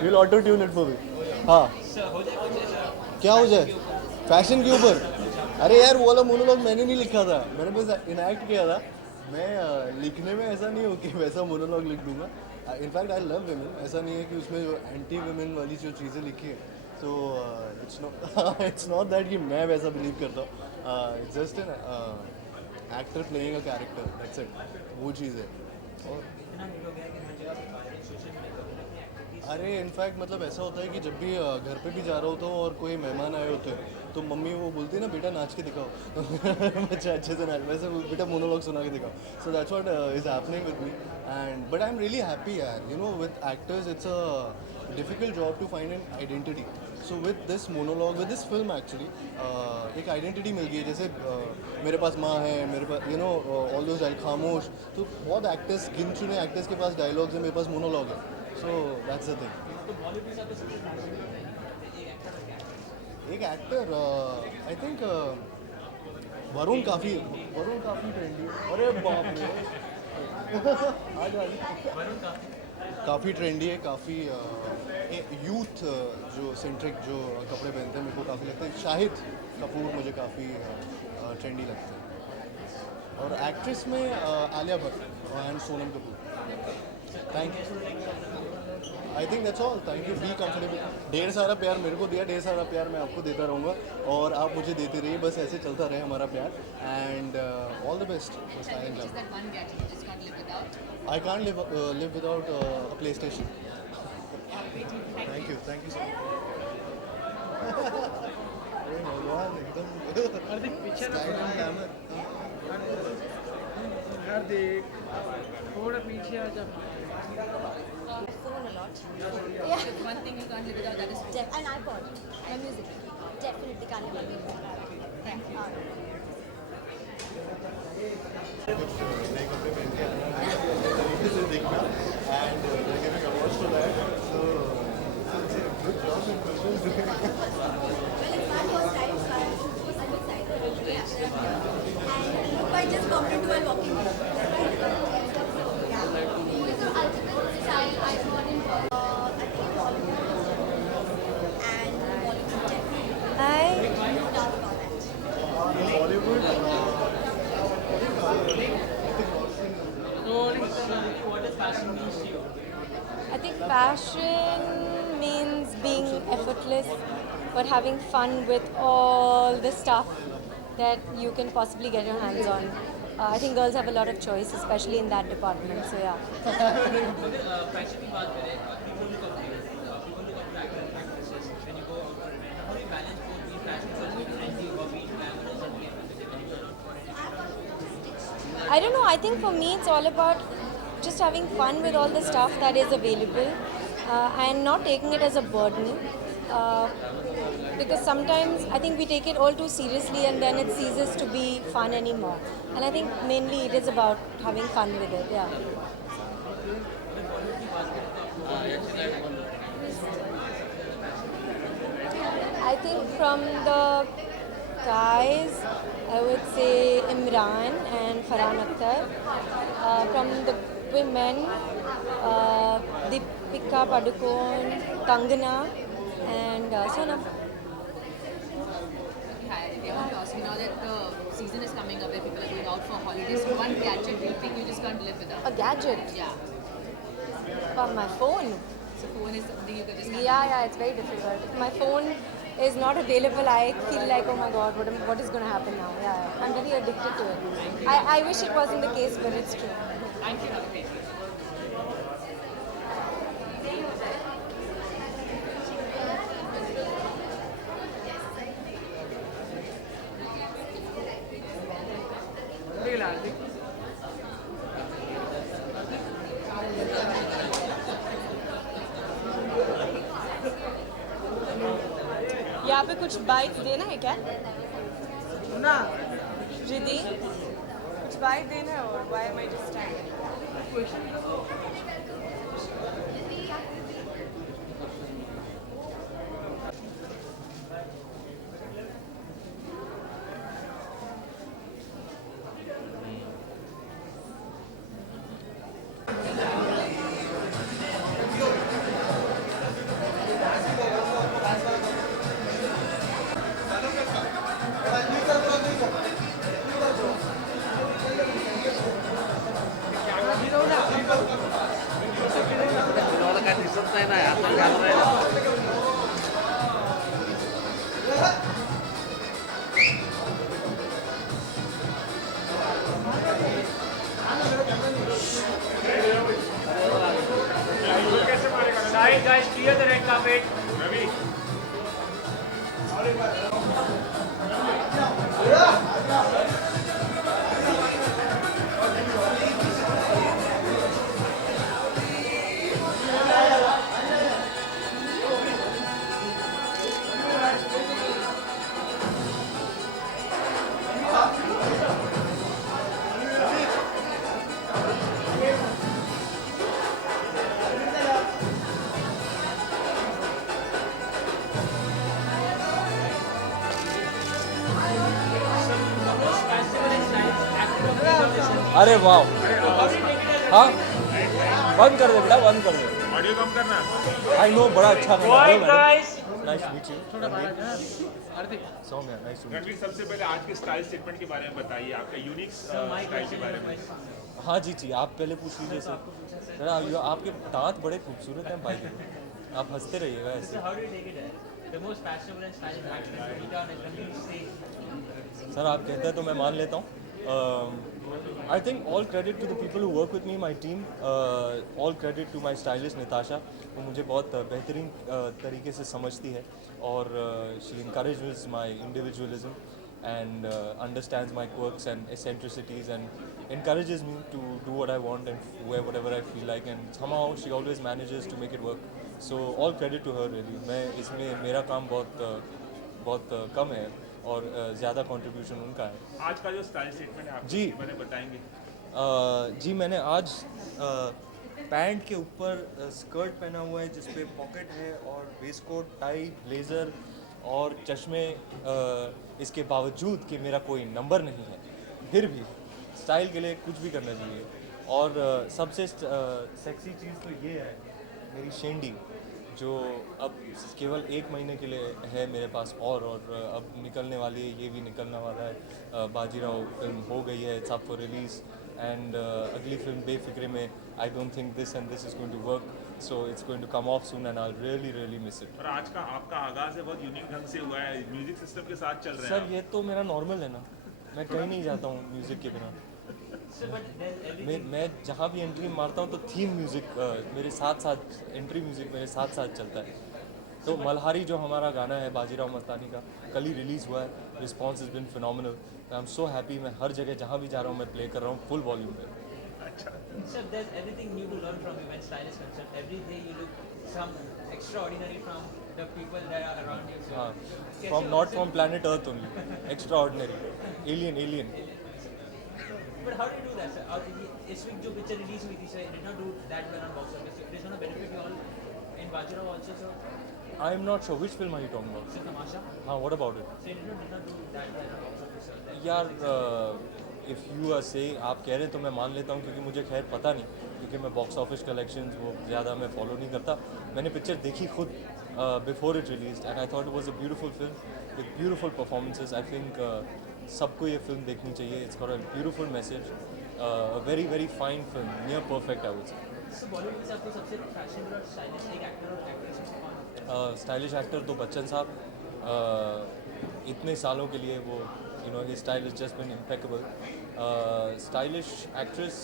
We'll auto tune it for me. हाँ. क्या हो जाए? फैशन के ऊपर. अरे यार वो वाला मोनोलॉग मैंने नहीं लिखा था. मैंने बस इनएक्ट किया था. मैं लिखने में ऐसा नहीं हो कि वैसा मोनोलॉग लिख दूंगा. In fact I love women. ऐसा नहीं है कि उसमें जो एंटी विमेन वाली जो चीज़ें लिखी है तो इट्स नॉट दैट कि मैं वैसा बिलीव करता हूँ. It's just an actor playing a character. That's it. वो चीज़ है. और अरे इनफैक्ट मतलब ऐसा होता है कि जब भी घर पे भी जा रहा होता हूँ और कोई मेहमान आए होते हैं तो मम्मी वो बोलती है ना बेटा नाच के दिखाओ. बच्चा अच्छे से नाच. वैसे बेटा मोनोलॉग सुना के दिखाओ. So that's what is happening with me and but I am really happy यार. With actors it's a difficult job to find an identity. So with this monologue with this film actually एक identity मिल गई है. जैसे मेरे पास माँ है, मेरे पास ऑल दोस डायल खामोश. तो बहुत एक्टर्स गिन चुने एक्टर्स के पास डायलॉग्स है, मेरे पास मोनोलॉग है. So that's the thing. एक एक्टर आई थिंक वरुण काफ़ी ट्रेंडी. अरे बाप रे काफ़ी ट्रेंडी है, काफ़ी यूथ जो सेंट्रिक जो कपड़े पहनते हैं मेरे को काफ़ी लगता है। शाहिद कपूर मुझे काफ़ी ट्रेंडी लगता है। और एक्ट्रेस में Alia Bhatt and Sonam Kapoor. Thank you. I think that's all. Thank you. Be comfortable. ढेर सारा प्यार मेरे को दिया, ढेर सारा प्यार मैं आपको देता रहूँगा और आप मुझे देते रहिए, बस ऐसे चलता रहे हमारा प्यार। And all the best. I can't live without a PlayStation. Thank you so much. हार्दिक पीछे ना हार्दिक थोड़ा पीछे आ जा। Phone a lot. Yeah. One thing you can't live without, that is an iPod. My music. Definitely can't live without it. Thank you. नए कपड़े पहन के आना है, तरीके से दिखना and giving awards for that, so good job in Well, it's my first time, so I'm excited. Yeah. And look, I just bumped into while walking. Who is your ultimate style icon in Bollywood? I think Bollywood. And Bollywood definitely. No doubt about that. Bollywood. What does fashion mean to you? I think fashion means being effortless, but having fun with all the stuff that you can possibly get your hands on. I think girls have a lot of choice, especially in that department. So yeah. अगर fashion की बात करें, people look up to you. People look up to actors and actresses when you go out for men. How do you balance both being fashionable, being trendy, or being glamorous and being effective when you are out for it? I don't know. I think for me it's all about just having fun with all the stuff that is available and not taking it as a burden. Because sometimes I think we take it all too seriously and then it ceases to be fun anymore. And I think mainly it is about having fun with it. Yeah. I think from the guys, I would say Imran and Farhan Akhtar. From the women, Deepika Padukone, Kangana, and Sonam. Hi, I want to ask you now that the season is coming up where people are going out for holidays. One gadget you think you just can't live without? A gadget? Yeah. My phone. So phone is something you just can't. Yeah, it's very difficult. If my phone is not available, I feel like, oh my god, what is going to happen now? Yeah, I'm very addicted to it. I wish it wasn't the case, but it's true. Thank you, Ravi. यहाँ पे कुछ bite देना है क्या? ना रिद्धि कुछ bite देना है और why am I just standing? Guys, clear the red carpet. Ravi. अरे वाह How do you take it as हाँ बंद कर दे बेटा, बंद कर दे। ऑडियो कम करना। आई नो, बड़ा अच्छा Quiet, guys. Nice to meet you. थोड़ा बाहर जा। Hardik Saumya, nice to meet Ranveer, सबसे पहले आज के स्टाइल स्टेटमेंट के बारे में बताइए, आपका यूनिक स्टाइल के बारे में। यू। हाँ जी, आप पहले पूछ लीजिए सर। आपके दांत बड़े खूबसूरत हैं भाई, आप हंसते रहिएगा ऐसे। So how do you take it? The most fashionable and stylish actress in India and Ranveer Singh. Sir आप कहते हैं तो मैं मान लेता हूँ। I think all credit to the people who work with me, my team, all credit to my stylist Nitasha, वो मुझे बहुत बेहतरीन तरीके से समझती है और she encourages my individualism and understands my quirks and eccentricities and encourages me to do what I want and wear whatever I feel like, and somehow she always manages to make it work. So all credit to her really. मैं इसमें मेरा काम बहुत कम है और ज़्यादा contribution उनका है। आज का जो स्टाइल स्टेटमेंट है आपके जी। बारे में बताएंगे? जी मैंने आज पैंट के ऊपर स्कर्ट पहना हुआ है जिस पे पॉकेट है और वेस्ट कोट, टाई, ब्लेज़र और चश्मे, इसके बावजूद कि मेरा कोई नंबर नहीं है फिर भी स्टाइल के लिए कुछ भी करना चाहिए। और सबसे सेक्सी चीज़ तो ये है मेरी शेंडी, जो अब केवल 1 महीने के लिए है मेरे पास और अब निकलने वाली है, ये भी निकलने वाला है। बाजीराव फिल्म हो गई है, it's up for release and अगली फिल्म बेफिक्रे में I don't think this and this is going to work, so it's going to come off soon and I really miss it. और आज का आपका आगाज है बहुत यूनिक ढंग से हुआ है, म्यूजिक सिस्टम के साथ चल रहा है। सर ये तो मेरा नॉर्मल है ना, मैं कहीं नहीं जाता हूँ म्यूज़िक के बिना। मैं जहाँ भी एंट्री मारता हूँ तो थीम म्यूज़िक मेरे साथ एंट्री म्यूज़िक मेरे साथ चलता है। तो मल्हारी जो हमारा गाना है बाजीराव मस्तानी का, कल ही रिलीज़ हुआ है, response is been phenomenal. I am so happy, मैं हर जगह जहाँ भी जा रहा हूँ मैं प्ले कर रहा हूँ फुल वॉल्यूम पे। अच्छा। So there's everything new to learn from you when style is concerned. Every day you look some extraordinary from the people that are around you. So हाँ, not from planet Earth only, extraordinary, alien. But how do you do that, sir? This week जो picture release हुई थी, sir, it did not do that well on box office. So it is going to benefit you all in Bajirao also, sir. I am not sure which film are you talking about? Sir, Tamasha. हाँ, what about it? So it did not do that well on box office, sir. यार if you are से आप कह रहे हैं तो मैं मान लेता हूँ, क्योंकि मुझे खैर पता नहीं, क्योंकि मैं बॉक्स ऑफिस कलेक्शंस वो ज़्यादा मैं फॉलो नहीं करता। मैंने पिक्चर देखी खुद before it release and I thought it was a beautiful film with beautiful performances. I think सबको ये फिल्म देखनी चाहिए। It's got a beautiful message, very fine film, near perfect I would say. So Bollywood से आपको सबसे fashionable और stylish एक actor और एक्ट्रेस कौन लगता है? स्टाइलिश एक्टर तो बच्चन साहब, इतने सालों के लिए वो you know his style has just been impeccable. Stylish actress,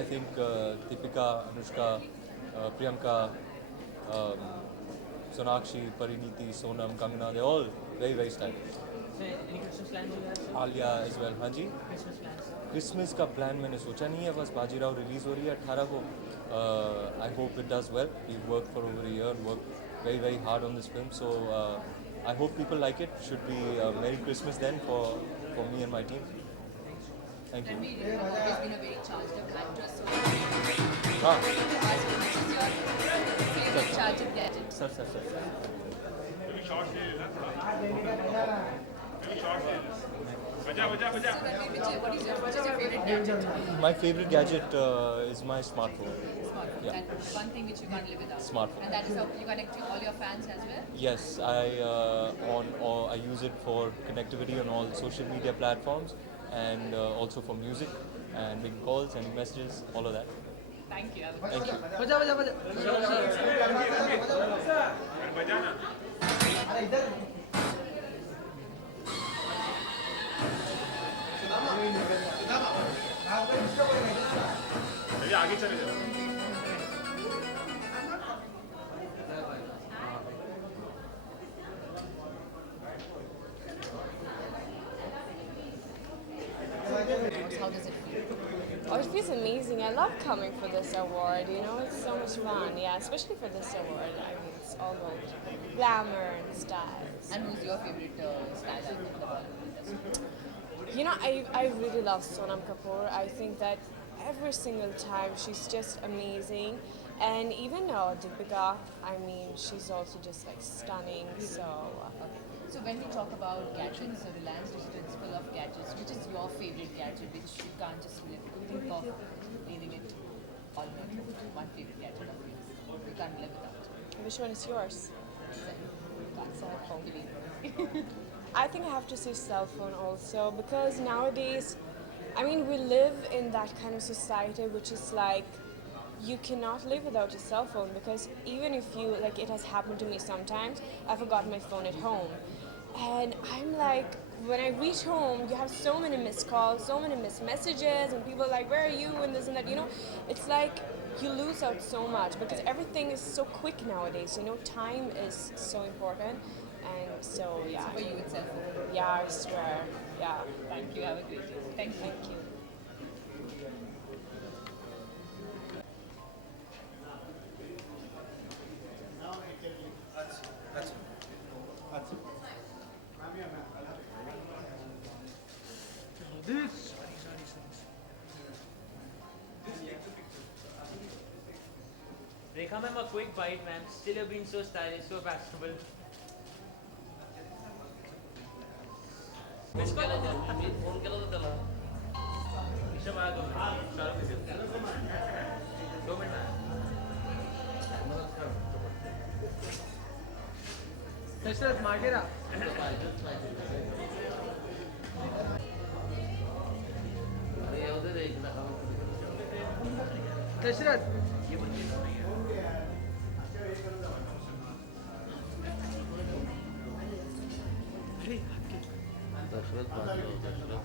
I think Deepika, Anushka, Priyanka, Sonakshi, Parineeti, Sonam, Kangana, they're all very stylish. So any Christmas plans you have, sir? Alia as well. हाँ जी, Christmas plans, sir? Christmas का plan मैंने सोचा नहीं है, बस Bajirao release हो रही है 18 को। I hope it does well. We work for over a year, work very hard on this film, so I hope people like it. Should be a Merry Christmas then for me and my team. Thank you. Ranveer, you have always been a very charged up actress, so हाँ which is your favorite charged up gadget? Sir अभी shorts ले लेना थोड़ा, अभी shorts ले लेना, बजा So Ranveer, what is your favorite gadget? My favorite gadget is my smartphone. Smartphone. Yeah. And one thing which you can't live without. Smartphone. And that is how you connect to all your fans as well? Yes, I use it for connectivity on all social media platforms and also for music and making calls and messages, all of that. Thank you. Thank you. बजा बजाना। अभी आगे चले जाओ। How does it feel? Oh, it feels amazing. I love coming for this award. You know, it's so much fun. Yeah, especially for this award. I mean, it's all about glamour and style. And who's your favorite style icon in the Bollywood industry? You know, I really love Sonam Kapoor. I think that every single time she's just amazing. And even Deepika, I mean, she's also just like stunning. So. So when we talk about gadgets, so Reliance Digital is full of gadgets. Which is your favorite gadget which you can't just think of leaving it all in? One favorite gadget of yours you can't live without. Which one is yours? Cell phone. I think I have to say cell phone also, because nowadays, I mean, we live in that kind of society which is like you cannot live without your cell phone, because even if you, like, it has happened to me sometimes, I forgot my phone at home. And I'm like, when I reach home, you have so many missed calls, so many missed messages, and people are like, where are you, and this and that, you know? It's like you lose out so much because everything is so quick nowadays, you know? Time is so important, and so, yeah. So for you, it's cell phone. Yeah, I swear, yeah. Thank you, have a great day. Thank you. Thank you. This. Rekha ma'am, a quick bite, ma'am. Still you're being so stylish, so fashionable. Miss call है जरा, phone केला तो चला. ऋषभ आया 2 minute. Shahrukh से 2 minute में. दशरथ मागे रहा. दशरथ. दशरथ बात लो Dasharath.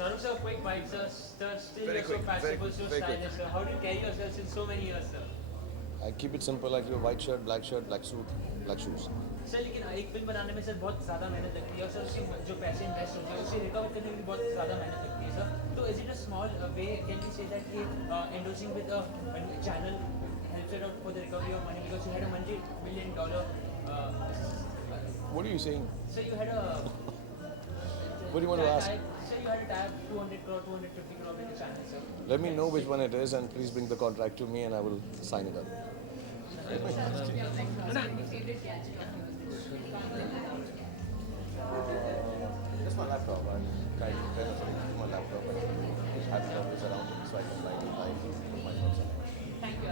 Shahrukh sir, quick bite, sir. Sir, still Very you're quick, so fashionable, so very quick. stylish, sir. How do you carry yourself in so many years, sir? I keep it simple. I keep a white shirt, black suit, black shoes. Sir लेकिन एक film बनाने में sir बहुत ज़्यादा मेहनत लगती है और सर उसकी जो पैसे इन्वेस्ट होते हैं उसे रिकवर करने में भी बहुत ज़्यादा मेहनत लगती है सर. तो is it a small way can we say that कि endorsing with a channel helps it out for the recovery of money, because you had a $1 million What are you saying? so you had a What do you want to ask? sir, you had a tab 200 crore 250 crore with the channel, sir. Let me know which one it is and please bring the contract to me and I will sign it up. Just my laptop. I'm kind of benefiting from my laptop and just having always around me so I can put my thoughts on it. Thank you.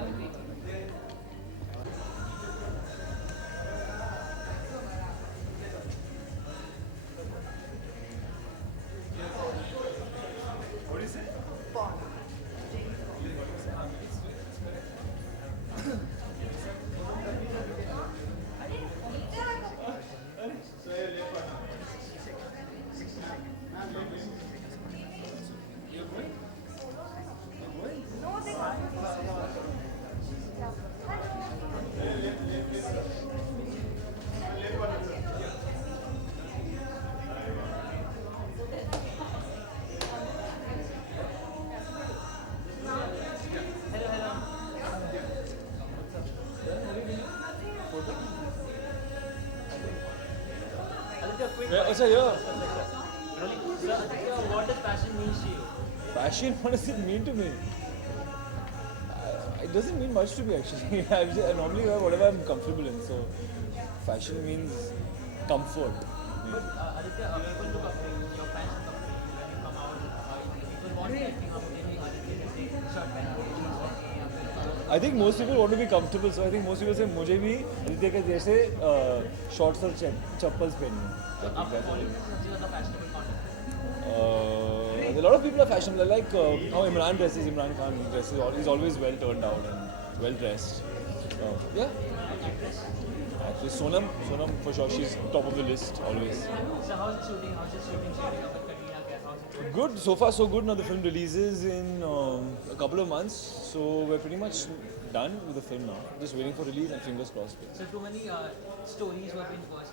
What do you say? अच्छा यो What does passion mean to you? Passion, what does it mean to me? It doesn't mean much to me actually. I normally wear whatever I'm comfortable in. So, fashion means comfort. But Aditya, people look up to you, your fans look up to you when you come out. People want to acting up in Aditya to say shirt पहना. I think most people want to be comfortable, so I think most people say मुझे भी आदित्य के जैसे shorts और चप्पल्स पहननी. So आपको Bollywood में सबसे ज़्यादा fashionable कौन है? A lot of people are fashionable. I like how Imran dresses. Imran Khan dresses. He's always well turned out and well dressed. Yeah. Actress Sonam for sure. She's top of the list always. So how's it shooting? How's it shooting? Shooting up with Katrina Kaif? How's it going? Good. So far so good. Now the film releases in a couple of months. So we're pretty much done with the film now. Just waiting for release and fingers crossed. So too many stories were being first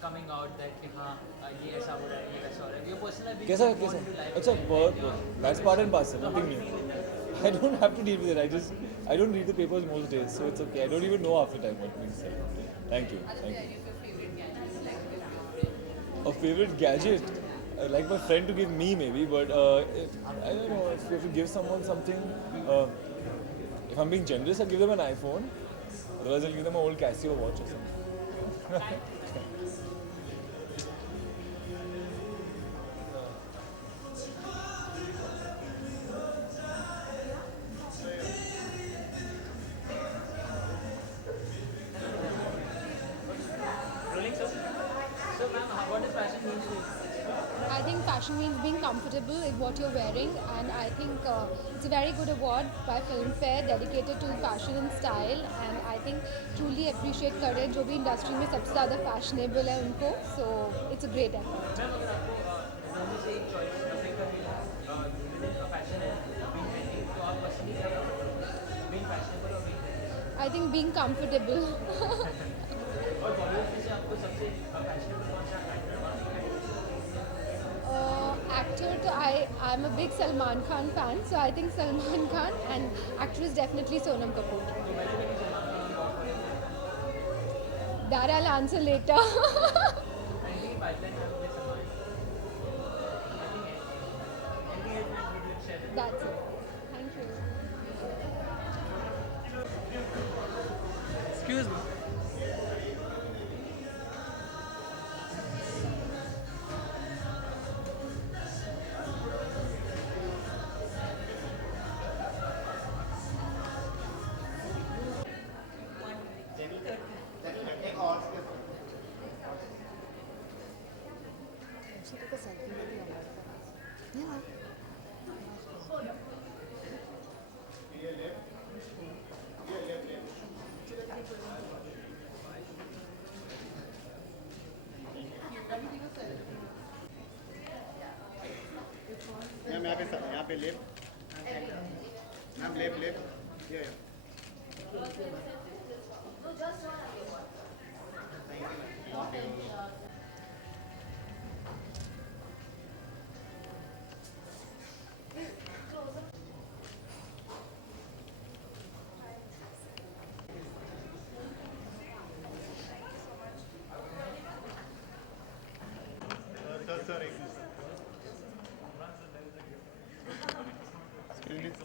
coming out that हाँ ये ऐसा हो रहा है ये वैसा हो रहा है. Your personal life. कैसा अच्छा बहुत that's part and parcel, nothing new. I don't have to deal with it. I don't read the papers most days, so it's okay. I don't even know half the time what being said. Thank you. A favorite gadget? Like my friend to give me maybe, but I don't know, if you have to give someone something, if I'm being generous, I'll give them an iPhone. Otherwise, I'll give them an old Casio watch or something. So, ma'am, what does fashion mean to you? I think fashion means being comfortable in what you're wearing, and I think it's a very good award by Filmfare dedicated to fashion and style, and I think truly appreciate करें जो भी industry में सबसे ज़्यादा fashionable है उनको, so it's a great effort. Ma'am अगर आपको दोनों से एक चॉइस अपने का फैशन है बीइंग ट्रेंडी तो आप पसंद क्या करोगे बीइंग फैशनेबल और being trendy I think being comfortable. और बॉलीवुड में से आपको सबसे फैशनेबल कौन सा Actor, so I'm a big Salman Khan fan, so I think Salman Khan, and actress definitely Sonam Kapoor. That I'll answer later. That's it. Thank you. Excuse me. Ma'am यहाँ पे left ma'am left ये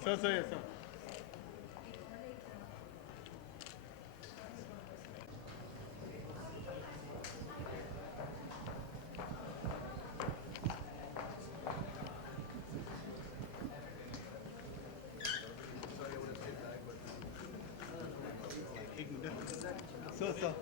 sir yes, sir. Sir.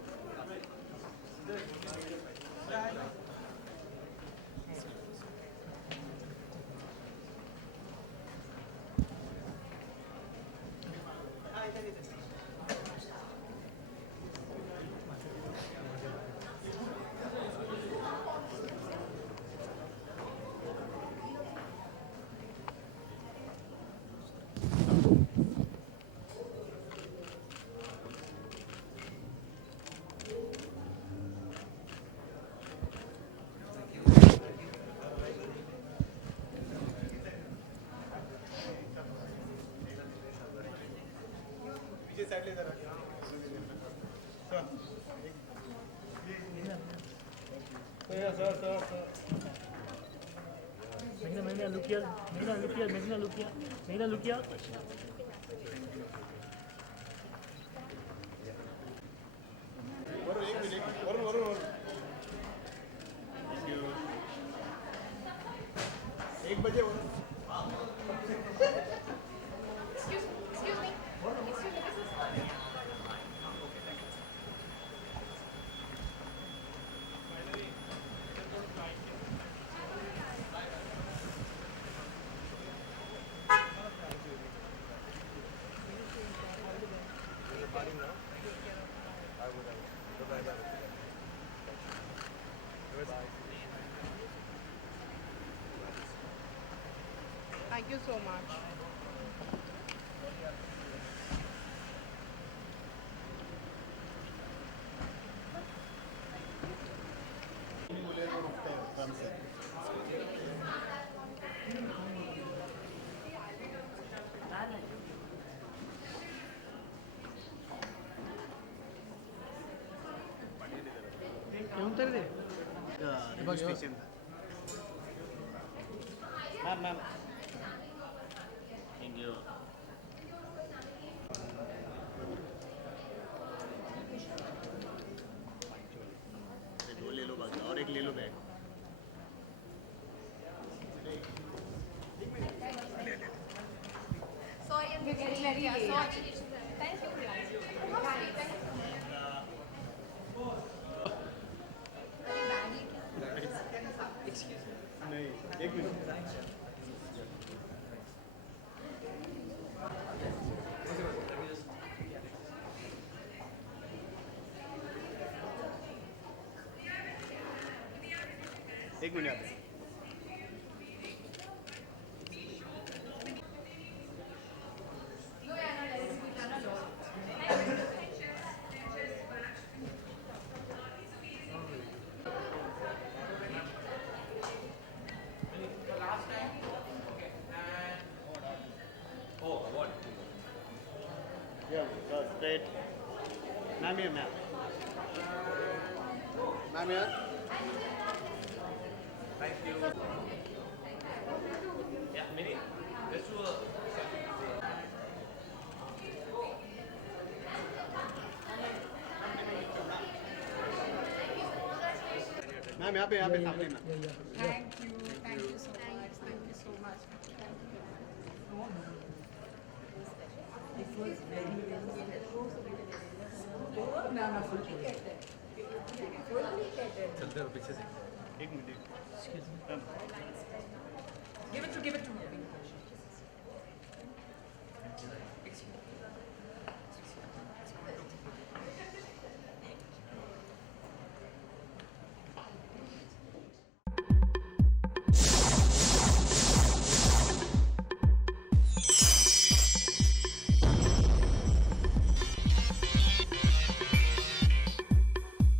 Side ले जरा sir मैंने look किया और एक minute और एक बजे Thank you so much. उतर दे demonstration था. Ma'am thank you. दो ले लो बाकी और एक ले लो bag. Sorry, I'm getting ready. Sorry. Thank you. नहीं एक मिनट. एक minute. Yeah, straight. Ma'am here, ma'am. Ma'am here. Thank you. Yeah, Mini. Let's do a ma'am यहाँ पे सामने ना. Thank you so much. Thank you so much. चलते रहो पीछे से. एक minute. Give it to me.